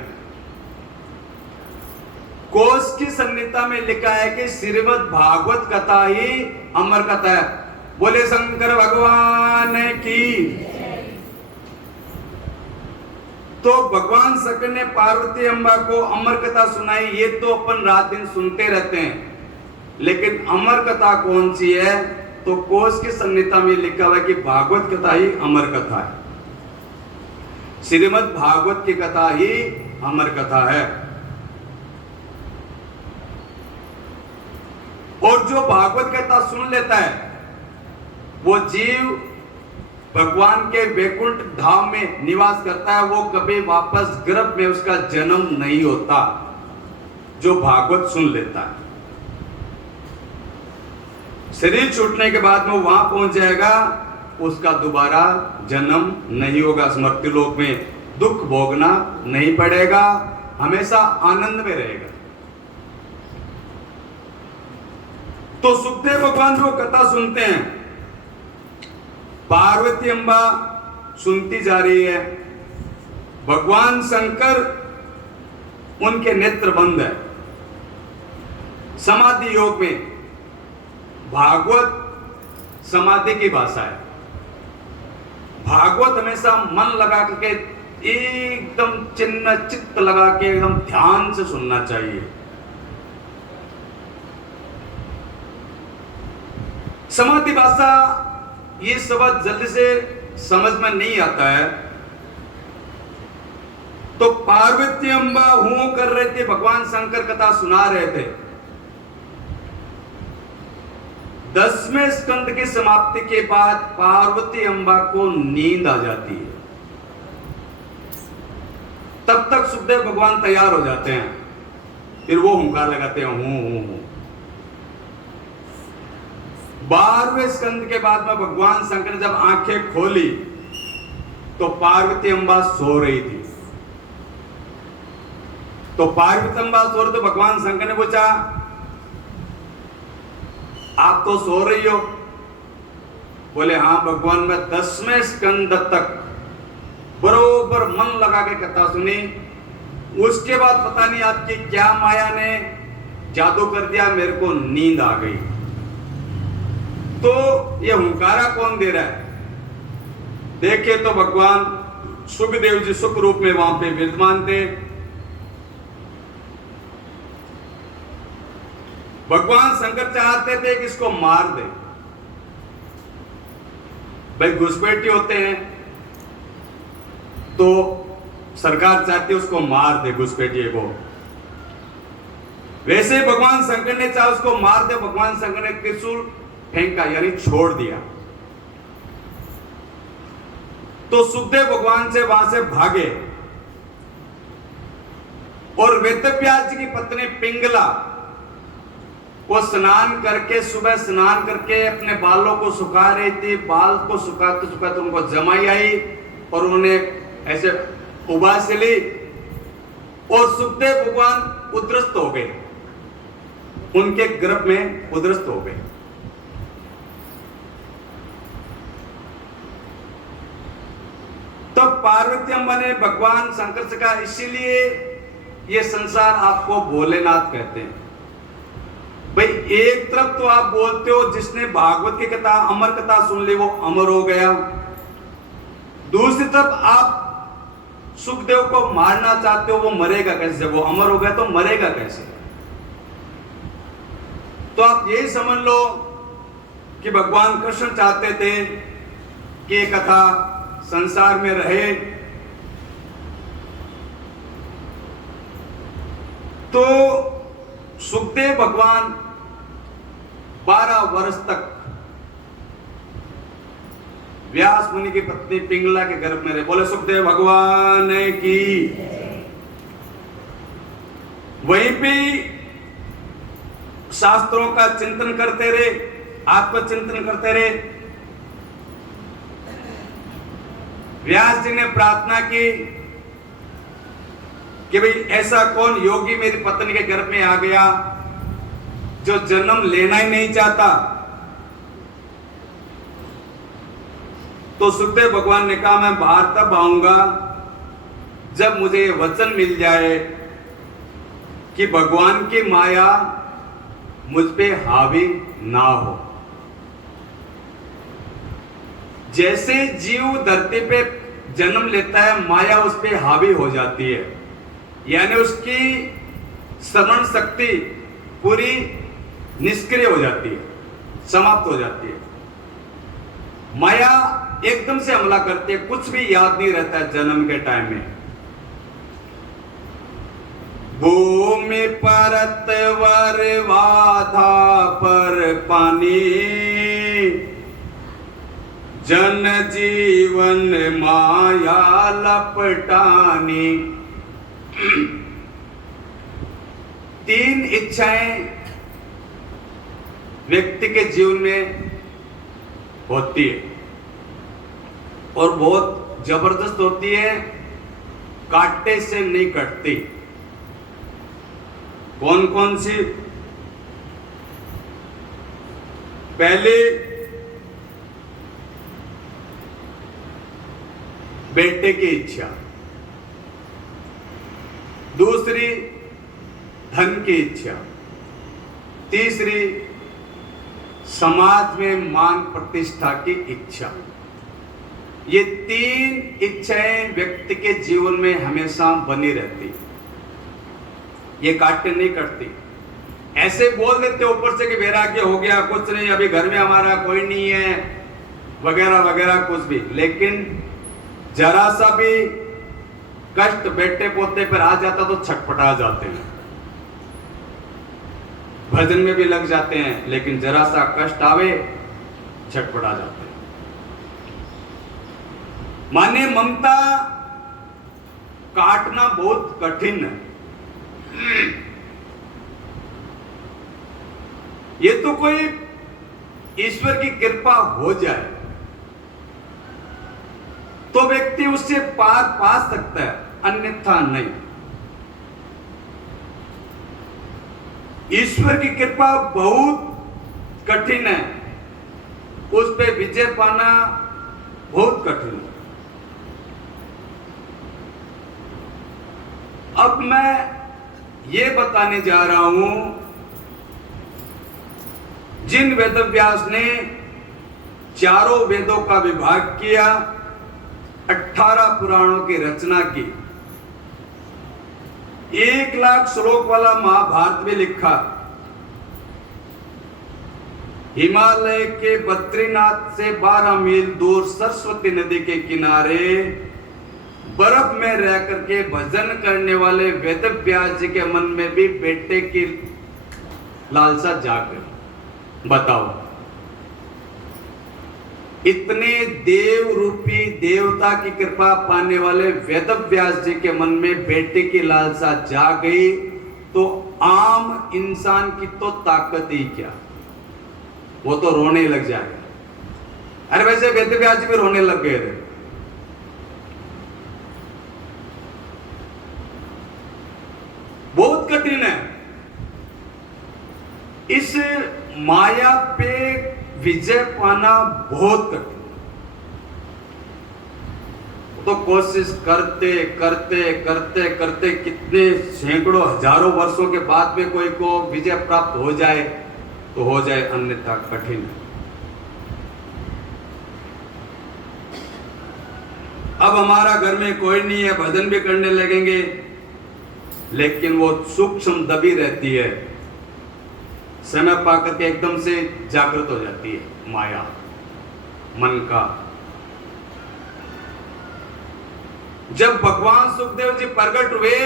कोश की संहिता में लिखा है कि श्रीमद् भागवत कथा ही अमर कथा है। बोले शंकर भगवान की। तो भगवान शंकर ने पार्वती अम्बा को अमर कथा सुनाई। ये तो अपन रात दिन सुनते रहते हैं, लेकिन अमर कथा कौन सी है? तो कोश की संहिता में लिखा हुआ है कि भागवत कथा ही अमर कथा है, श्रीमद् भागवत की कथा ही अमर कथा है। और जो भागवत कथा सुन लेता है वो जीव भगवान के वैकुंठ धाम में निवास करता है, वो कभी वापस गर्भ में उसका जन्म नहीं होता। जो भागवत सुन लेता है, शरीर छूटने के बाद में वहां पहुंच जाएगा, उसका दोबारा जन्म नहीं होगा। स्मृति लोक में दुख भोगना नहीं पड़ेगा, हमेशा आनंद में रहेगा। तो सुखदेव भगवान वो कथा सुनते हैं, पार्वती अम्बा सुनती जा रही है, भगवान शंकर उनके नेत्र बंद है। समाधि योग में भागवत समाधि की भाषा है। भागवत हमेशा मन लगा करके एकदम चिन्ह चित्त लगा के एकदम ध्यान से सुनना चाहिए। समाधि भाषा ये शब्द जल्दी से समझ में नहीं आता है। तो पार्वती अम्बा हूं कर रहे थे, भगवान शंकर कथा सुना रहे थे। 10वें स्कंद की समाप्ति के बाद पार्वती अम्बा को नींद आ जाती है। तब तक सुखदेव भगवान तैयार हो जाते हैं, फिर वो हुंकार लगाते हैं हूं। 12वें स्कंद के बाद में भगवान शंकर ने जब आंखें खोली तो पार्वती अम्बा सो रही थी। तो पार्वती अम्बा सो रही, तो भगवान शंकर ने पूछा आप तो सो रही हो? बोले हाँ भगवान, मैं 10वें स्कंद तक बरोबर मन लगा के कथा सुनी, उसके बाद पता नहीं आपकी क्या माया ने जादू कर दिया, मेरे को नींद आ गई। तो ये हुंकारा कौन दे रहा है? देखे तो भगवान सुखदेव जी सुख रूप में वहां पे विद्यमान थे। भगवान शंकर चाहते थे कि इसको मार दे। भाई घुसपैठी होते हैं तो सरकार चाहती है उसको मार दे, घुसपैठिए को। वैसे भगवान शंकर ने चाहा उसको मार दे। भगवान शंकर ने त्रिशूल फेंका, यानी छोड़ दिया। तो सुखदेव भगवान से वहां से भागे और वेदव्यास जी की पत्नी पिंगला वो स्नान करके, सुबह स्नान करके अपने बालों को सुखा रही थी। बाल को सुखाते सुखाते उनको जमाई आई और उन्होंने ऐसे उबास ली और सुखदेव भगवान उद्रस्त हो गए, उनके गर्भ में उद्रस्त हो गए। तो पार्वती अम्मा ने भगवान शंकर से कहा, इसीलिए ये संसार आपको भोलेनाथ कहते हैं। भाई एक तरफ तो आप बोलते हो जिसने भागवत की कथा, अमर कथा सुन ली वो अमर हो गया, दूसरी तरफ आप सुखदेव को मारना चाहते हो, वो मरेगा कैसे? वो अमर हो गया तो मरेगा कैसे? तो आप यही समझ लो कि भगवान कृष्ण चाहते थे कि ये कथा संसार में रहे। तो सुखदेव भगवान 12 वर्ष तक व्यास मुनि की पत्नी पिंगला के गर्भ में रहे। बोले सुखदेव भगवान की। वहीं पे शास्त्रों का चिंतन करते रहे, आत्मचिंतन करते रहे। व्यास जी ने प्रार्थना की कि भाई ऐसा कौन योगी मेरी पत्नी के गर्भ में आ गया जो जन्म लेना ही नहीं चाहता। तो सुखदेव भगवान ने कहा, मैं बाहर तब आऊंगा जब मुझे ये वचन मिल जाए कि भगवान की माया मुझ पे हावी ना हो। जैसे जीव धरती पे जन्म लेता है, माया उस पे हावी हो जाती है, यानी उसकी श्रवण शक्ति पूरी निष्क्रिय हो जाती है, समाप्त हो जाती है। माया एकदम से हमला करती है, कुछ भी याद नहीं रहता है जन्म के टाइम में। भूमि परत वर वाधा पर पानी, जन जीवन माया लपटानी। 3 इच्छाएं व्यक्ति के जीवन में होती है और बहुत जबरदस्त होती है, काटने से नहीं कटती। कौन कौन सी? पहले बेटे की इच्छा, दूसरी धन की इच्छा, तीसरी समाज में मान प्रतिष्ठा की इच्छा। ये 3 इच्छाएं व्यक्ति के जीवन में हमेशा बनी रहती, ये काटने नहीं कटती। ऐसे बोल देते ऊपर से कि वैराग्य हो गया, कुछ नहीं, अभी घर में हमारा कोई नहीं है, वगैरह वगैरह कुछ भी, लेकिन जरा सा भी कष्ट बेटे पोते पर आ जाता तो छटपटा जाते हैं, भजन में भी लग जाते हैं, लेकिन जरा सा कष्ट आवे छटपटा जाते हैं। माने ममता काटना बहुत कठिन है। ये तो कोई ईश्वर की कृपा हो जाए तो व्यक्ति उससे पार पा सकता है, अन्यथा नहीं। ईश्वर की कृपा बहुत कठिन है, उस पे विजय पाना बहुत कठिन है। अब मैं ये बताने जा रहा हूं, जिन वेदव्यास ने चारों वेदों का विभाग किया, 18 पुराणों की रचना की, 1 लाख श्लोक वाला महाभारत भी लिखा, हिमालय के बद्रीनाथ से 12 मील दूर सरस्वती नदी के किनारे बर्फ में रह करके भजन करने वाले वेदव्यास जी के मन में भी बेटे की लालसा जाग गई। बताओ, इतने देव रूपी देवता की कृपा पाने वाले वेद व्यास जी के मन में बेटे की लालसा जाग गई तो आम इंसान की तो ताकत ही क्या, वो तो रोने लग जाएगा। अरे वैसे वेद व्यास जी भी रोने लग गए थे। बहुत कठिन है इस माया पे विजय पाना, बहुत कठिन। तो कोशिश करते करते करते करते कितने सैकड़ों हजारों वर्षों के बाद में कोई को विजय प्राप्त हो जाए तो हो जाए, अन्यथा कठिन है। अब हमारा घर में कोई नहीं है, भजन भी करने लगेंगे, लेकिन वो सूक्ष्म दबी रहती है, समय पाकर के एकदम से जागृत हो जाती है माया मन का। जब भगवान सुखदेव जी प्रकट हुए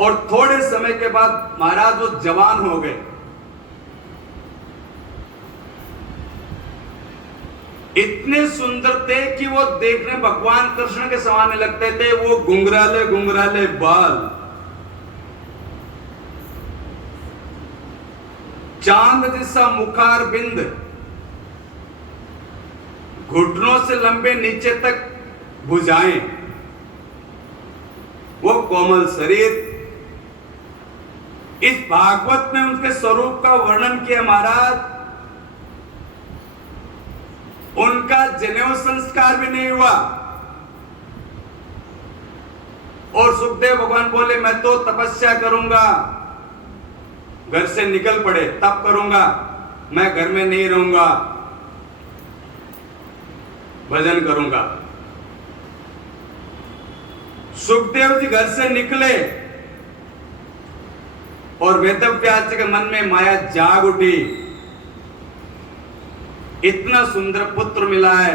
और थोड़े समय के बाद महाराज वो जवान हो गए, इतने सुंदर थे कि वो देखने भगवान कृष्ण के समान लगते थे। वो घुंघराले घुंघराले बाल, चांद जैसा मुखार बिंद, घुटनों से लंबे नीचे तक भुजाएं, वो कोमल शरीर। इस भागवत में उनके स्वरूप का वर्णन किया महाराज। उनका जनेऊ संस्कार भी नहीं हुआ और सुखदेव भगवान बोले मैं तो तपस्या करूंगा, घर से निकल पड़े, तप करूंगा, मैं घर में नहीं रहूंगा, भजन करूंगा। सुखदेव जी घर से निकले और वेदव्यास जी के मन में माया जाग उठी। इतना सुंदर पुत्र मिला है,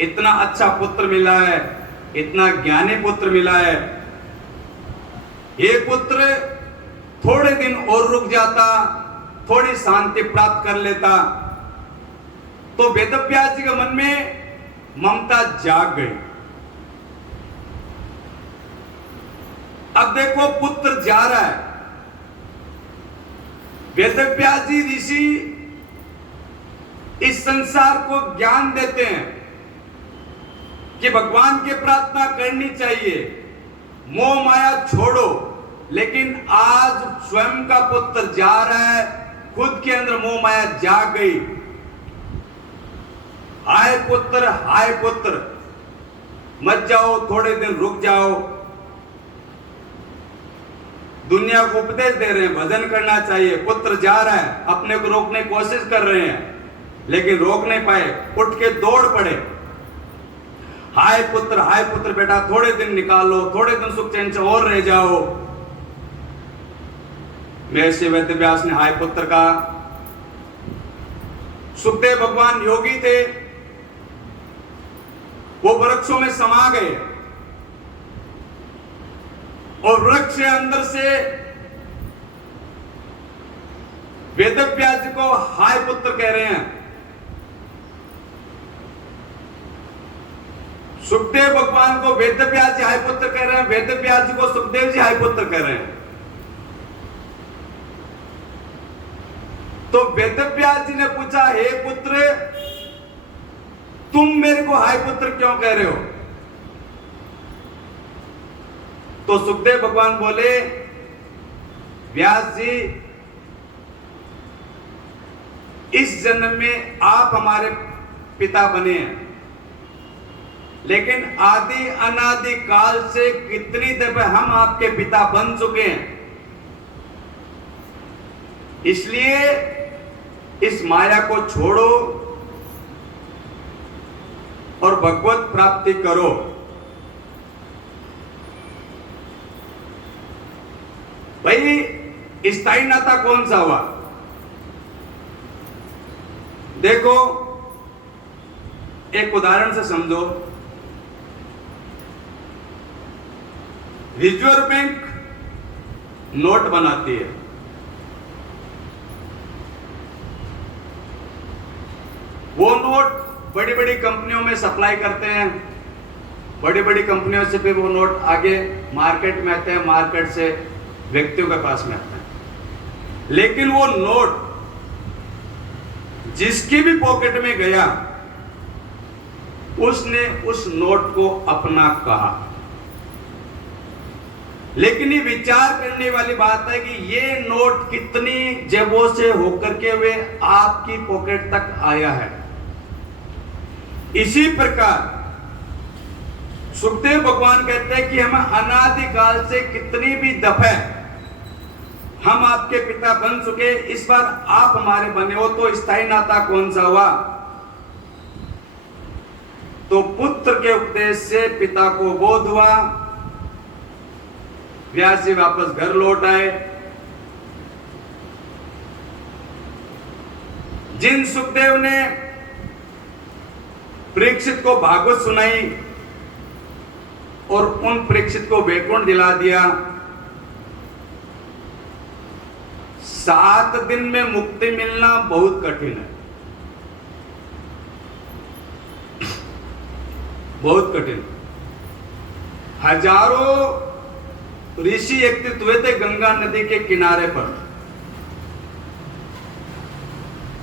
इतना अच्छा पुत्र मिला है, इतना ज्ञानी पुत्र मिला है, ये पुत्र थोड़े दिन और रुक जाता, थोड़ी शांति प्राप्त कर लेता तो वेदव्यास जी के मन में ममता जाग गई। अब देखो पुत्र जा रहा है, वेदव्यास जी ऋषि इस संसार को ज्ञान देते हैं कि भगवान की प्रार्थना करनी चाहिए, मोह माया छोड़ो। लेकिन आज स्वयं का पुत्र जा रहा है, खुद के अंदर मोह माया जाग गई। हाय पुत्र मत जाओ, थोड़े दिन रुक जाओ। दुनिया को उपदेश दे रहे हैं भजन करना चाहिए, पुत्र जा रहा है, अपने को रोकने की कोशिश कर रहे हैं लेकिन रोक नहीं पाए, उठ के दौड़ पड़े। हाय पुत्र बेटा थोड़े दिन निकालो, थोड़े दिन सुख चैन से और रह जाओ। महर्षि वेदव्यास ने हाय पुत्र का। सुखदेव भगवान योगी थे, वो वृक्षों में समा गए और वृक्ष के अंदर से वेदव्यास जी को हाय पुत्र कह रहे हैं। सुखदेव भगवान को वेदव्यास जी हाय पुत्र कह रहे हैं, वेदव्यास जी को सुखदेव जी हाय पुत्र कह रहे हैं। तो वेदव्यास जी ने पूछा हे पुत्र तुम मेरे को हाय पुत्र क्यों कह रहे हो? तो सुखदेव भगवान बोले व्यास जी इस जन्म में आप हमारे पिता बने हैं, लेकिन आदि अनादि काल से कितनी दफे हम आपके पिता बन चुके हैं। इसलिए इस माया को छोड़ो और भगवत प्राप्ति करो। भाई स्थायी नाता कौन सा हुआ? देखो एक उदाहरण से समझो। रिजर्व बैंक नोट बनाती है, वो नोट बड़ी बड़ी कंपनियों में सप्लाई करते हैं, बड़ी बड़ी कंपनियों से फिर वो नोट आगे मार्केट में आते हैं, मार्केट से व्यक्तियों के पास में आते हैं। लेकिन वो नोट जिसकी भी पॉकेट में गया उसने उस नोट को अपना कहा। लेकिन ये विचार करने वाली बात है कि ये नोट कितनी जेबों से होकर के वे आपकी पॉकेट तक आया है। इसी प्रकार सुखदेव भगवान कहते हैं कि हम अनादिकाल से कितनी भी दफे हम आपके पिता बन चुके, इस बार आप हमारे बने हो, तो स्थायी नाता कौन सा हुआ? तो पुत्र के उपदेश से पिता को बोध हुआ, व्यास जी वापस घर लौट आए। जिन सुखदेव ने परीक्षित को भागवत सुनाई और उन परीक्षित को वैकुंठ दिला दिया, 7 दिन में मुक्ति मिलना बहुत कठिन है, बहुत कठिन। हजारों ऋषि एकत्रित हुए थे गंगा नदी के किनारे पर,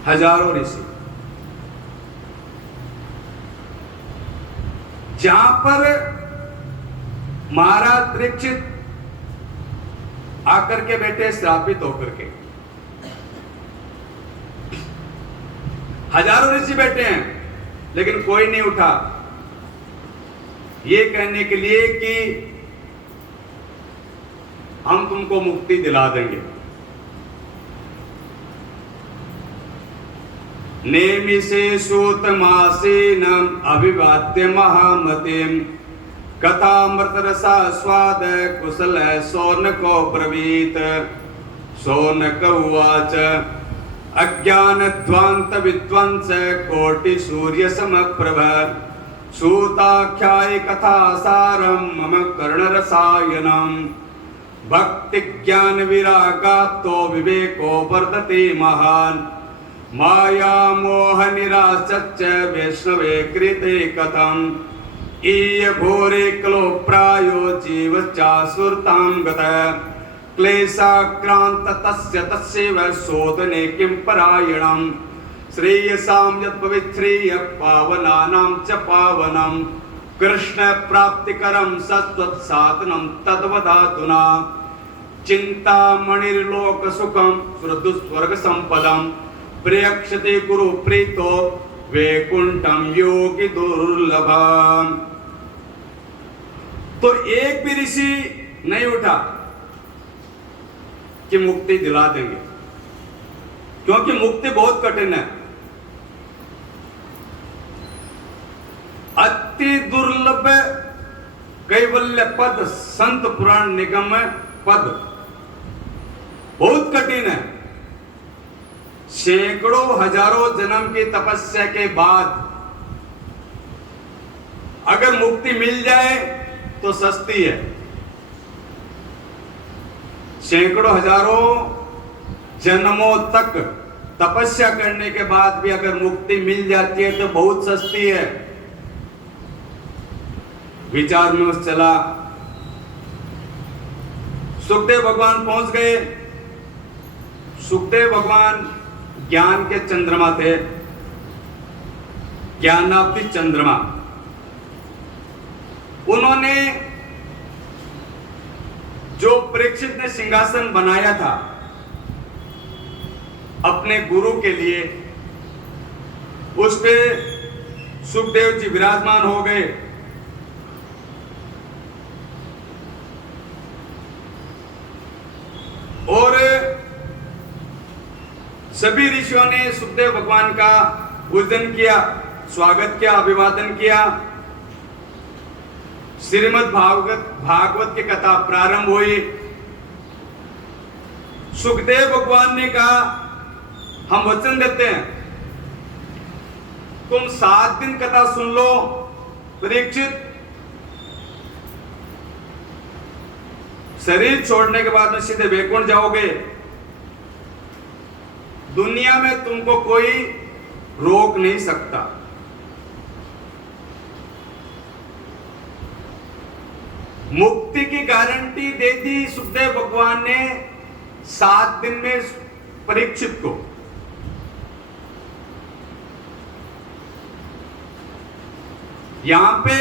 हजारों ऋषि, जहां पर महाराज परीक्षित आकर के बैठे श्रापित होकर के। हजारों ऋषि बैठे हैं लेकिन कोई नहीं उठा, ये कहने के लिए कि हम तुमको मुक्ति दिला देंगे। नेमिषे सूतमासीनम अभिवाद्य महामतिम कथामृत रसा स्वाद कुशल सौनको ब्रवीत। सौनक उवाच अज्ञान ध्वांत विद्वंस कोटि सूर्य समप्रभ सूताख्याय कथा सारम मम कर्ण रसायनम। भक्ति ज्ञान विरागातो विवेको वर्धते महान माया मोह निरासच्च वैष्णवे कृते कथम। ईय घोरे कलो प्रायो जीव चासुरतां गतः क्लेशाक्रांत तस्य तस्यैव शोधने किं परायणम्। श्रेयसां यत् पवित्रेय पावनानां च पावनम् कृष्ण प्राप्तिकरं सत्वत्साधनं तद्वदातुना। चिंतामणिर्लोक सुखम स्वर्ग संपदम प्रियक्षते गुरु प्रीतो वैकुंठम योगी दुर्लभम। तो एक भी ऋषि नहीं उठा कि मुक्ति दिला देंगे, क्योंकि मुक्ति बहुत कठिन है, अति दुर्लभ कैवल्य पद, संत पुराण निगम पद बहुत कठिन है। सैकड़ों हजारों जन्म की तपस्या के बाद अगर मुक्ति मिल जाए तो सस्ती है, सैकड़ों हजारों जन्मों तक तपस्या करने के बाद भी अगर मुक्ति मिल जाती है तो बहुत सस्ती है। विचार में उस चला, सुखदेव भगवान पहुंच गए। सुखदेव भगवान ज्ञान के चंद्रमा थे, ज्ञानाब्दी चंद्रमा। उन्होंने जो परीक्षित ने सिंहासन बनाया था अपने गुरु के लिए, उस पे सुखदेव जी विराजमान हो गए। और सभी ऋषियों ने सुखदेव भगवान का पूजन किया, स्वागत किया, अभिवादन किया। श्रीमद् भागवत की कथा प्रारंभ हुई। सुखदेव भगवान ने कहा हम वचन देते हैं तुम 7 दिन कथा सुन लो, परीक्षित शरीर छोड़ने के बाद में सीधे वैकुंठ जाओगे। दुनिया में तुमको कोई रोक नहीं सकता। मुक्ति की गारंटी दे दी सुखदेव भगवान ने 7 दिन में परीक्षित को। यहां पे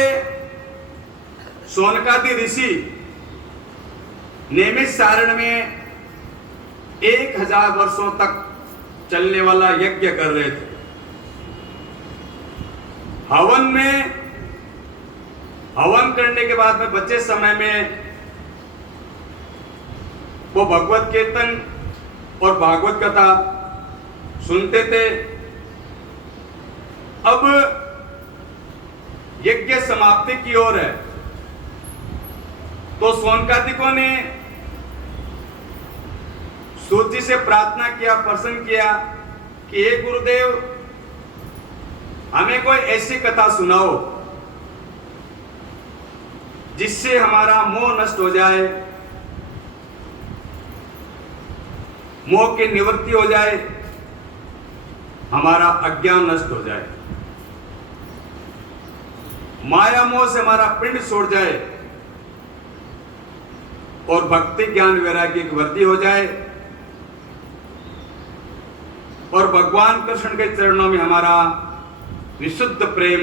शौनकादि ऋषि नियमित सारण में 1000 वर्षों तक चलने वाला यज्ञ कर रहे थे। हवन करने के बाद में बचे समय में वो भगवत कीर्तन और भागवत कथा सुनते थे। अब यज्ञ समाप्ति की ओर है, तो शौनकादिकों ने सूत जी से प्रार्थना किया, प्रसन्न किया कि हे गुरुदेव, हमें कोई ऐसी कथा सुनाओ जिससे हमारा मोह नष्ट हो जाए, मोह की निवृत्ति हो जाए, हमारा अज्ञान नष्ट हो जाए, माया मोह से हमारा पिंड छोड़ जाए और भक्ति ज्ञान वैराग्य की वृद्धि हो जाए और भगवान कृष्ण के चरणों में हमारा विशुद्ध प्रेम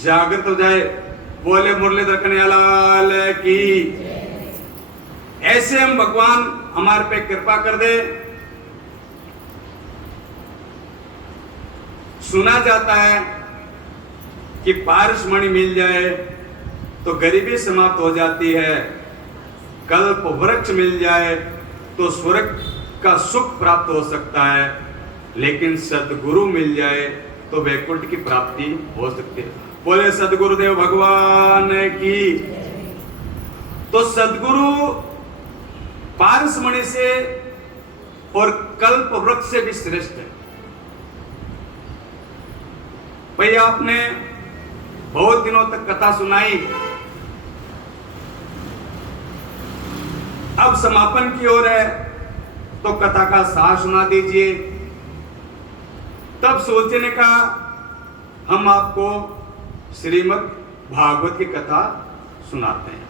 जागृत हो जाए। बोले मुरलीधर कन्हैयालाल की। ऐसे हम भगवान हमारे पे कृपा कर दे। सुना जाता है कि पारसमणि मिल जाए तो गरीबी समाप्त हो जाती है, कल्प वृक्ष मिल जाए तो स्वर्ग का सुख प्राप्त हो सकता है, लेकिन सद्गुरु मिल जाए तो वैकुंठ की प्राप्ति हो सकती है। बोले सद्गुरुदेव भगवान की। तो सद्गुरु पारसमणि से और कल्प वृक्ष से भी श्रेष्ठ है। भाई आपने बहुत दिनों तक कथा सुनाई, अब समापन की ओर है तो कथा का सार सुना दीजिए। तब सोचने का हम आपको श्रीमद् भागवत की कथा सुनाते हैं।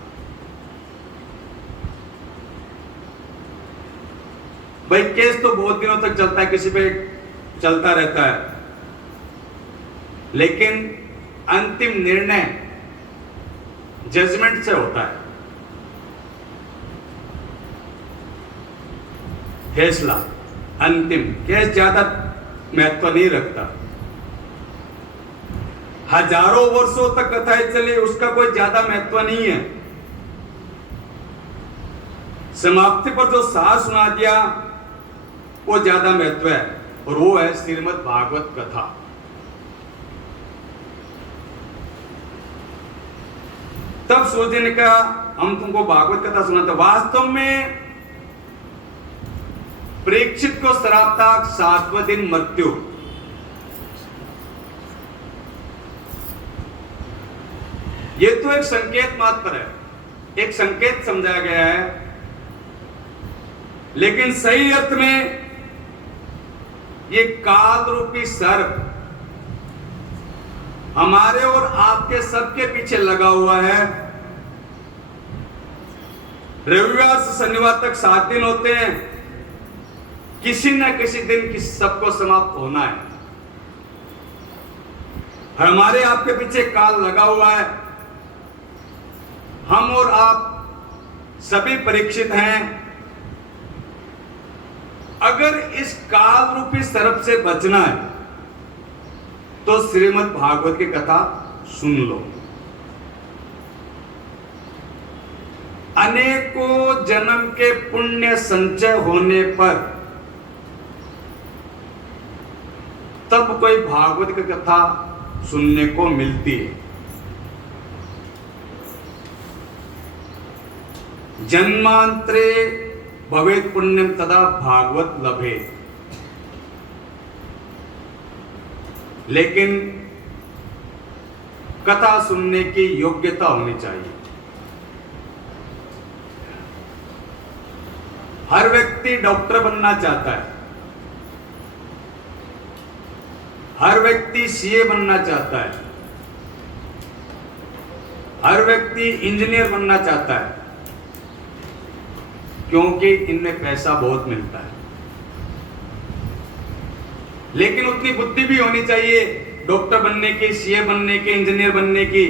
भाई केस तो बहुत दिनों तक चलता है, किसी पे चलता रहता है, लेकिन अंतिम निर्णय जजमेंट से होता है, फैसला अंतिम। केस ज्यादा महत्व नहीं रखता। हजारों वर्षों तक कथाएं चले, उसका कोई ज्यादा महत्व नहीं है। समाप्ति पर जो सार सुना दिया वो ज्यादा महत्व है, और वो है श्रीमद् भागवत कथा। तब सोचने का हम तुमको भागवत कथा सुनाते। वास्तव में परीक्षित को श्राप था 7वें दिन मृत्यु। ये तो एक संकेत मात्र है, एक संकेत समझा गया है, लेकिन सही अर्थ में ये काल रूपी सर्प हमारे और आपके सबके पीछे लगा हुआ है। रविवार से शनिवार तक 7 दिन होते हैं, किसी न किसी दिन किसी सबको समाप्त होना है। हमारे आपके पीछे काल लगा हुआ है। हम और आप सभी परीक्षित हैं। अगर इस काल रूपी सर्प से बचना है तो श्रीमद् भागवत की कथा सुन लो। अनेकों जन्म के पुण्य संचय होने पर तब कोई भागवत की कथा सुनने को मिलती है। जन्मांतरे भवेत् पुण्यम तदा भागवत लभे। लेकिन कथा सुनने की योग्यता होनी चाहिए। हर व्यक्ति डॉक्टर बनना चाहता है, हर व्यक्ति सीए बनना चाहता है, हर व्यक्ति इंजीनियर बनना चाहता है, क्योंकि इनमें पैसा बहुत मिलता है। लेकिन उतनी बुद्धि भी होनी चाहिए डॉक्टर बनने की, सीए बनने की, इंजीनियर बनने की।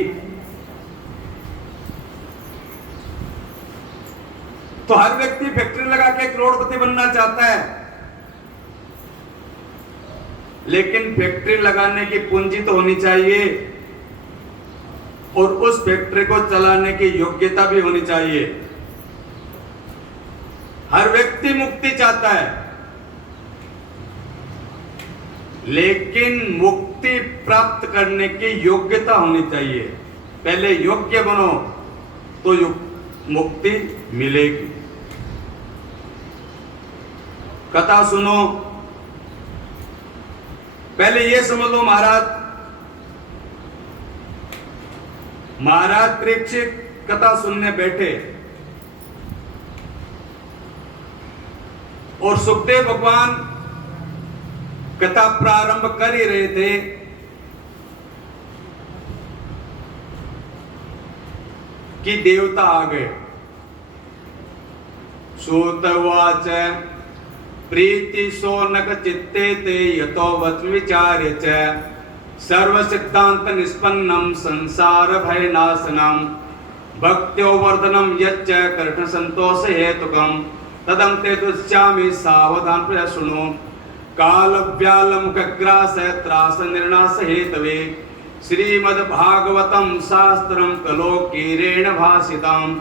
तो हर व्यक्ति फैक्ट्री लगा के करोड़पति बनना चाहता है, लेकिन फैक्ट्री लगाने की पूंजी तो होनी चाहिए और उस फैक्ट्री को चलाने की योग्यता भी होनी चाहिए। हर व्यक्ति मुक्ति चाहता है, लेकिन मुक्ति प्राप्त करने की योग्यता होनी चाहिए। पहले योग्य बनो तो मुक्ति मिलेगी। कथा सुनो, पहले ये समझ लो, महाराज परीक्षित कथा सुनने बैठे और सुखदेव भगवान कथा प्रारंभ कर ही रहे थे कि देवता आ गए। सूतवाच प्रीति सोनक चित्ते ते यतोवत् विचार्य च सर्व सिद्धांत निष्पन्नम संसार भय नाशनम भक्त्यो वर्धनम यच्च कृष्ण संतोष हेतुकम तदम ते तुष्यामि सावधान प्रय सुनो काल व्यालम कग्रास त्रास निर्णास हेतवे श्रीमद् भागवतम शास्त्रम कलोकीरेण भाषितम्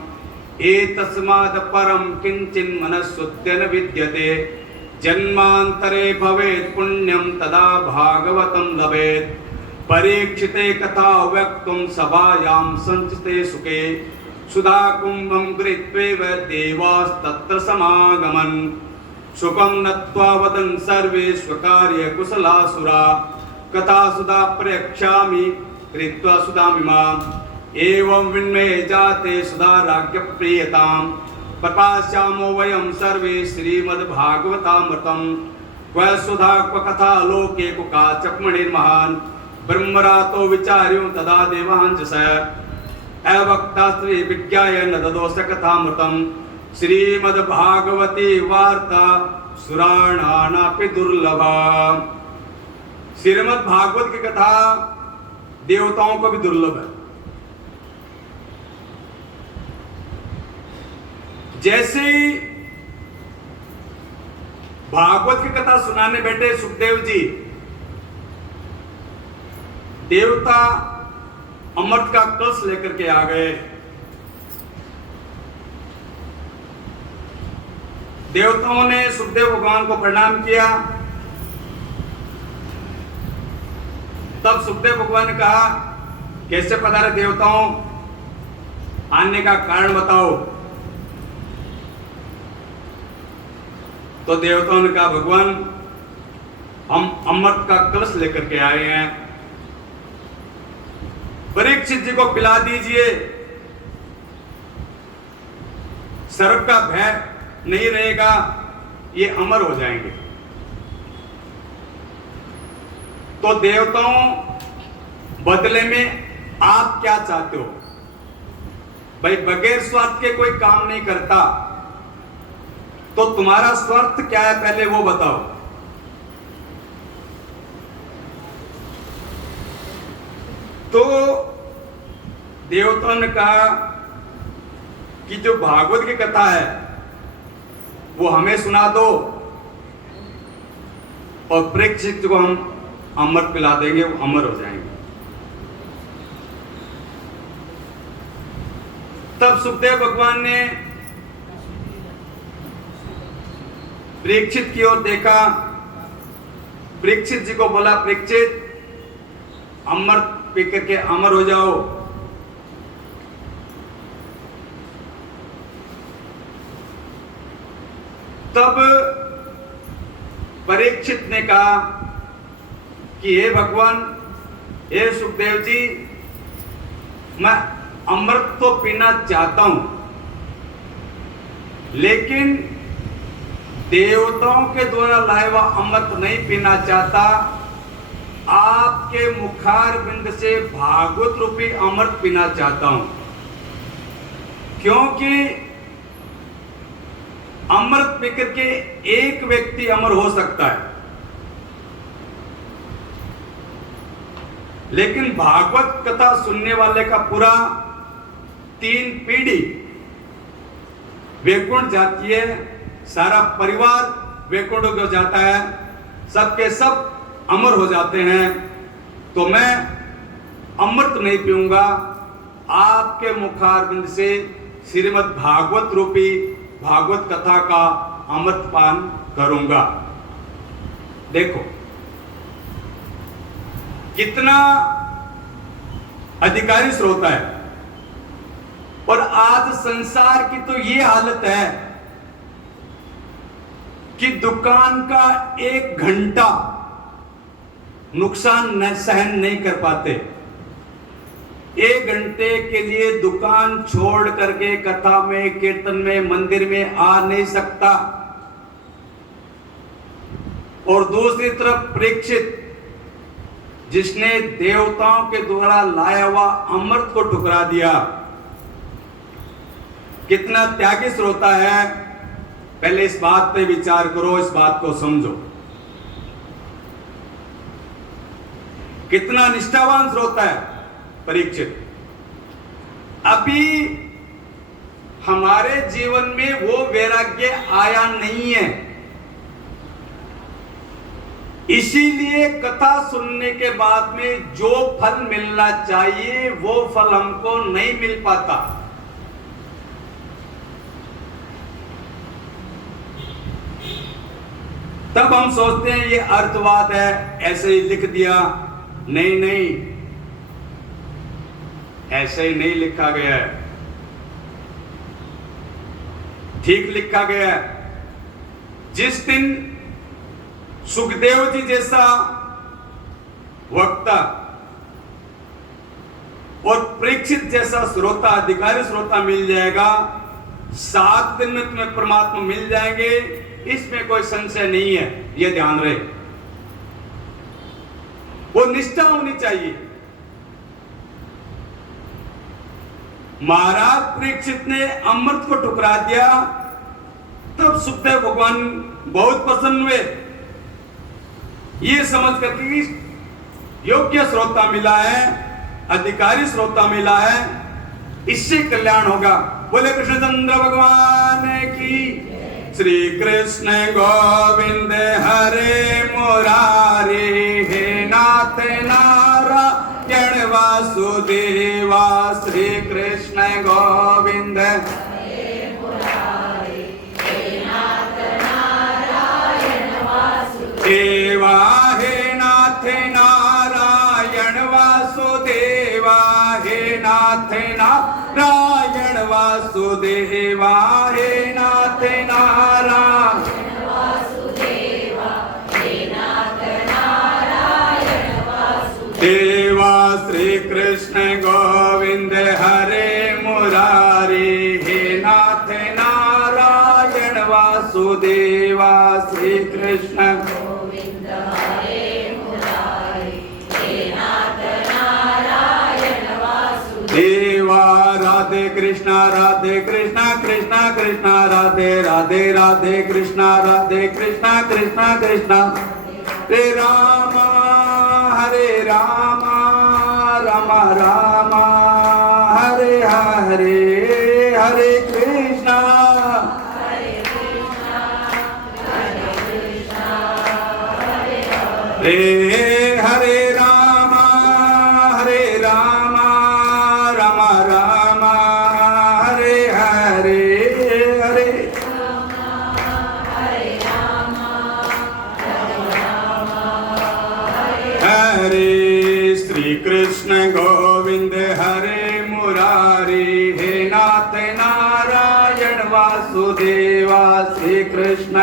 एतस्माद् परम किंचिन् मनःशुद्ध्येन विद्यते जन्मांतरे भवेत् पुण्यम तदा भागवतं लभेत् परीक्षिते कथा वक्तुं सभायां संचिते सुखे सुधा कुंभं गृहीत्वैव देवास्तत्र समागमन् सुखं नत्वा वदन् सर्वे स्वकार्य कुशलासुरा कथा सुधा प्रयक्षामि कृत्वा सुधामिमाम् एवं विन्मये जाते सुधा राज्ञ प्रियताम् प्रकाश्यामो वयं सर्वे श्रीमद्भागवतामृतं क्व सुधा क्व कथा लोके क्व काचक्मणिर्महान् ब्रह्मरातो विचार्यो तदा देवांश अवक्ता श्री विज्ञाय न ददोष कथामृतं श्रीमद्भागवती वार्ता सुराणानापि दुर्लभा। श्रीमद्भागवत की कथा देवताओं को भी दुर्लभ है। जैसे भागवत की कथा सुनाने बैठे सुखदेव जी, देवता अमृत का कलश लेकर के आ गए। देवताओं ने सुखदेव भगवान को प्रणाम किया। तब सुखदेव भगवान ने कहा, कैसे पधारे देवताओं, आने का कारण बताओ। तो देवताओं ने कहा, भगवान हम अमृत का कलश लेकर के आए हैं, परीक्षित जी को पिला दीजिए, सर्प का भय नहीं रहेगा, ये अमर हो जाएंगे। तो देवताओं, बदले में आप क्या चाहते हो? भाई बगैर स्वार्थ के कोई काम नहीं करता, तो तुम्हारा स्वार्थ क्या है पहले वो बताओ। तो देवताओं ने कहा कि जो भागवत की कथा है वो हमें सुना दो और परीक्षित को हम अमृत पिला देंगे, वो अमर हो जाएंगे। तब सुखदेव भगवान ने परीक्षित की ओर देखा, परीक्षित जी को बोला, परीक्षित अमृत पी करके अमर हो जाओ। तब परीक्षित ने कहा कि हे भगवान, हे सुखदेव जी, मैं अमृत तो पीना चाहता हूं, लेकिन देवताओं के द्वारा लाया हुआ अमृत नहीं पीना चाहता, आपके मुखार बिंद से भागवत रूपी अमृत पीना चाहता हूं, क्योंकि अमृत पीकर के एक व्यक्ति अमर हो सकता है, लेकिन भागवत कथा सुनने वाले का पूरा 3 पीढ़ी वैकुंठ जाती है, सारा परिवार वैकुंठ हो जाता है, सबके सब अमर हो जाते हैं। तो मैं अमृत नहीं पीऊंगा, आपके मुखारबिंद से श्रीमद् भागवत रूपी भागवत कथा का अमृत पान करूंगा। देखो कितना अधिकारी श्रोता है। और आज संसार की तो ये हालत है कि दुकान का 1 घंटा नुकसान सहन नहीं कर पाते। 1 घंटे के लिए दुकान छोड़ करके कथा में, कीर्तन में, मंदिर में आ नहीं सकता। और दूसरी तरफ परीक्षित, जिसने देवताओं के द्वारा लाया हुआ अमृत को ठुकरा दिया, कितना त्यागी श्रोता है। पहले इस बात पे विचार करो, इस बात को समझो। कितना निष्ठावान श्रोता है परीक्षित। अभी हमारे जीवन में वो वैराग्य आया नहीं है, इसीलिए कथा सुनने के बाद में जो फल मिलना चाहिए वो फल हमको नहीं मिल पाता। तब हम सोचते हैं ये अर्थवाद है, ऐसे ही लिख दिया। नहीं नहीं, ऐसे ही नहीं लिखा गया है, ठीक लिखा गया है। जिस दिन सुखदेव जी जैसा वक्ता और परीक्षित जैसा श्रोता, अधिकारी श्रोता मिल जाएगा, 7 दिन में तुम्हें परमात्मा मिल जाएंगे, इसमें कोई संशय नहीं है। यह ध्यान रहे, वो निष्ठा होनी चाहिए। महाराज परीक्षित ने अमृत को ठुकरा दिया, तब सुखदेव भगवान बहुत प्रसन्न हुए, ये समझ करके योग्य श्रोता मिला है, अधिकारी श्रोता मिला है, इससे कल्याण होगा। बोले कृष्णचंद्र भगवान की। श्री कृष्ण गोविंद हरे मुरारी, हे नाथ नारायण वासुदेवा। श्री कृष्ण गोविंद देवा, हे नाथ नारायण वासुदेवा। हे नाथ नारायण वासुदेवा। हे नाथ नारायण वासुदेवा। हे नाथ नारायण वासुदेवा। श्री कृष्ण गोविंद हरे मुरारी, हे नाथ नारायण वासुदेवा। श्री कृष्ण देवा। राधे कृष्णा राधे कृष्णा कृष्णा कृष्णा राधे राधे, राधे कृष्णा राधे कृष्णा कृष्णा कृष्णा। हरे रामा रामा रामा हरे हरे, हरे कृष्णा हरे कृष्णा हरे रामा रामा रामा हरे हरे, हरे हरे। श्री कृष्ण गोविंद हरे मुरारी, हे नाथ नारायण वासुदेवा। श्री कृष्ण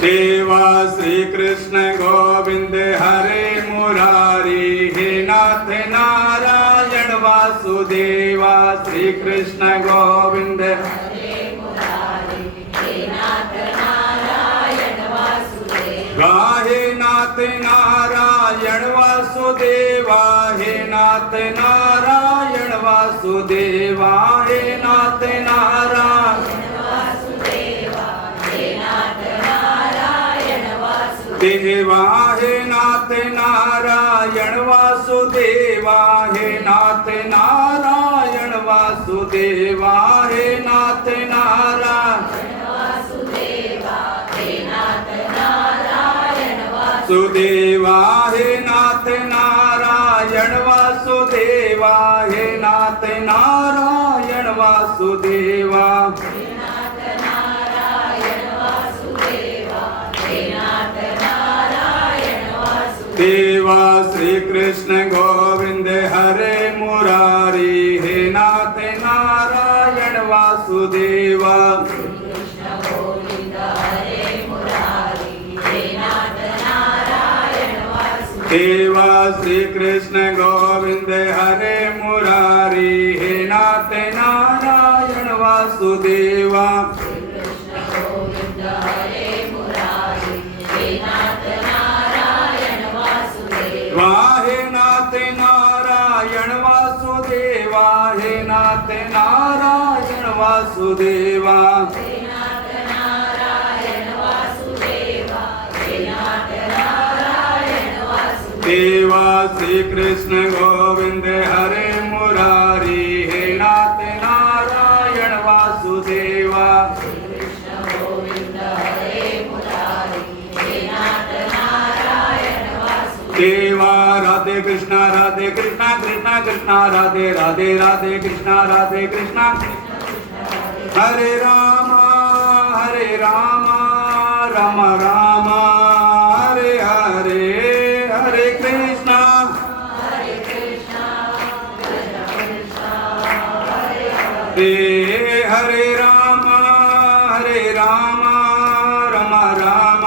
देवा। श्री कृष्ण गोविंद हरे मुरारी, हे नाथ नारायण वासुदेवा। श्री कृष्ण गोविंद हरे मुरारी, हे नाथ नारायण नारायण वासुदेवा, हे नाथ नारायण वासुदेवा, हे नाथ नारायण वासुदेवा, हे नाथ नारायण वासुदेवा, हे नाथ नारायण वासुदेवा, हे नाथ नारायण वासुदेवा, हे नाथ नारायण वासुदेवा, हे नाथ नारायण वासुदेवा, हे नाथ नारायण वासुदेवा, हे नाथ नारायण वासुदेवा, हे नाथ नारायण वासुदेवा, हे नाथ नारायण वासुदेवा। श्री कृष्ण गोविंद हरे मुरारी, हे नाथ नारायण वासुदेवा, देवा। श्री कृष्ण गोविंद हरे मुरारी, हे नाथ नारायण वासुदेवा, हे नाथ नारायण वासुदेवा, हे नाथ नारायण वासुदेवा, देवा। श्री कृष्ण गोविंद हरे मुरारी, हे नाथ नारायण वासुदेवा, देवा। राधे कृष्णा कृष्णा कृष्णा, राधे राधे राधे कृष्णा, राधे कृष्णा। हरे राम राम राम हरे हरे, हरे कृष्णा हरे राम राम राम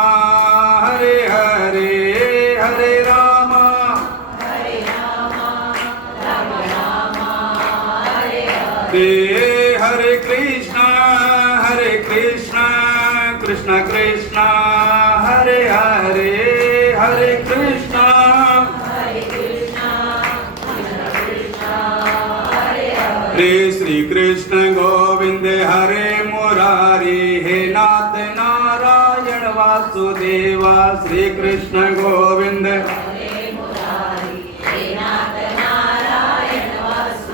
हरे हरे, हरे राम हरे कृष्णा कृष्ण कृष्ण हरे हरे, हरे कृष्णा हरे। श्री कृष्ण गोविंद हरे मुरारी, हे नाथ नारायण वासुदेवा, श्री कृष्ण गोविंद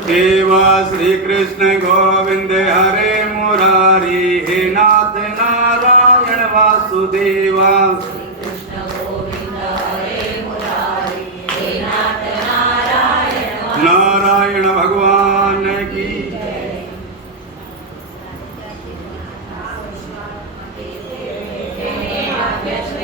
देवा। श्री कृष्ण गोविंद हरे मुरारी, हे नाथ नारायण वासुदेवा, नारायण भगवान की। Krishna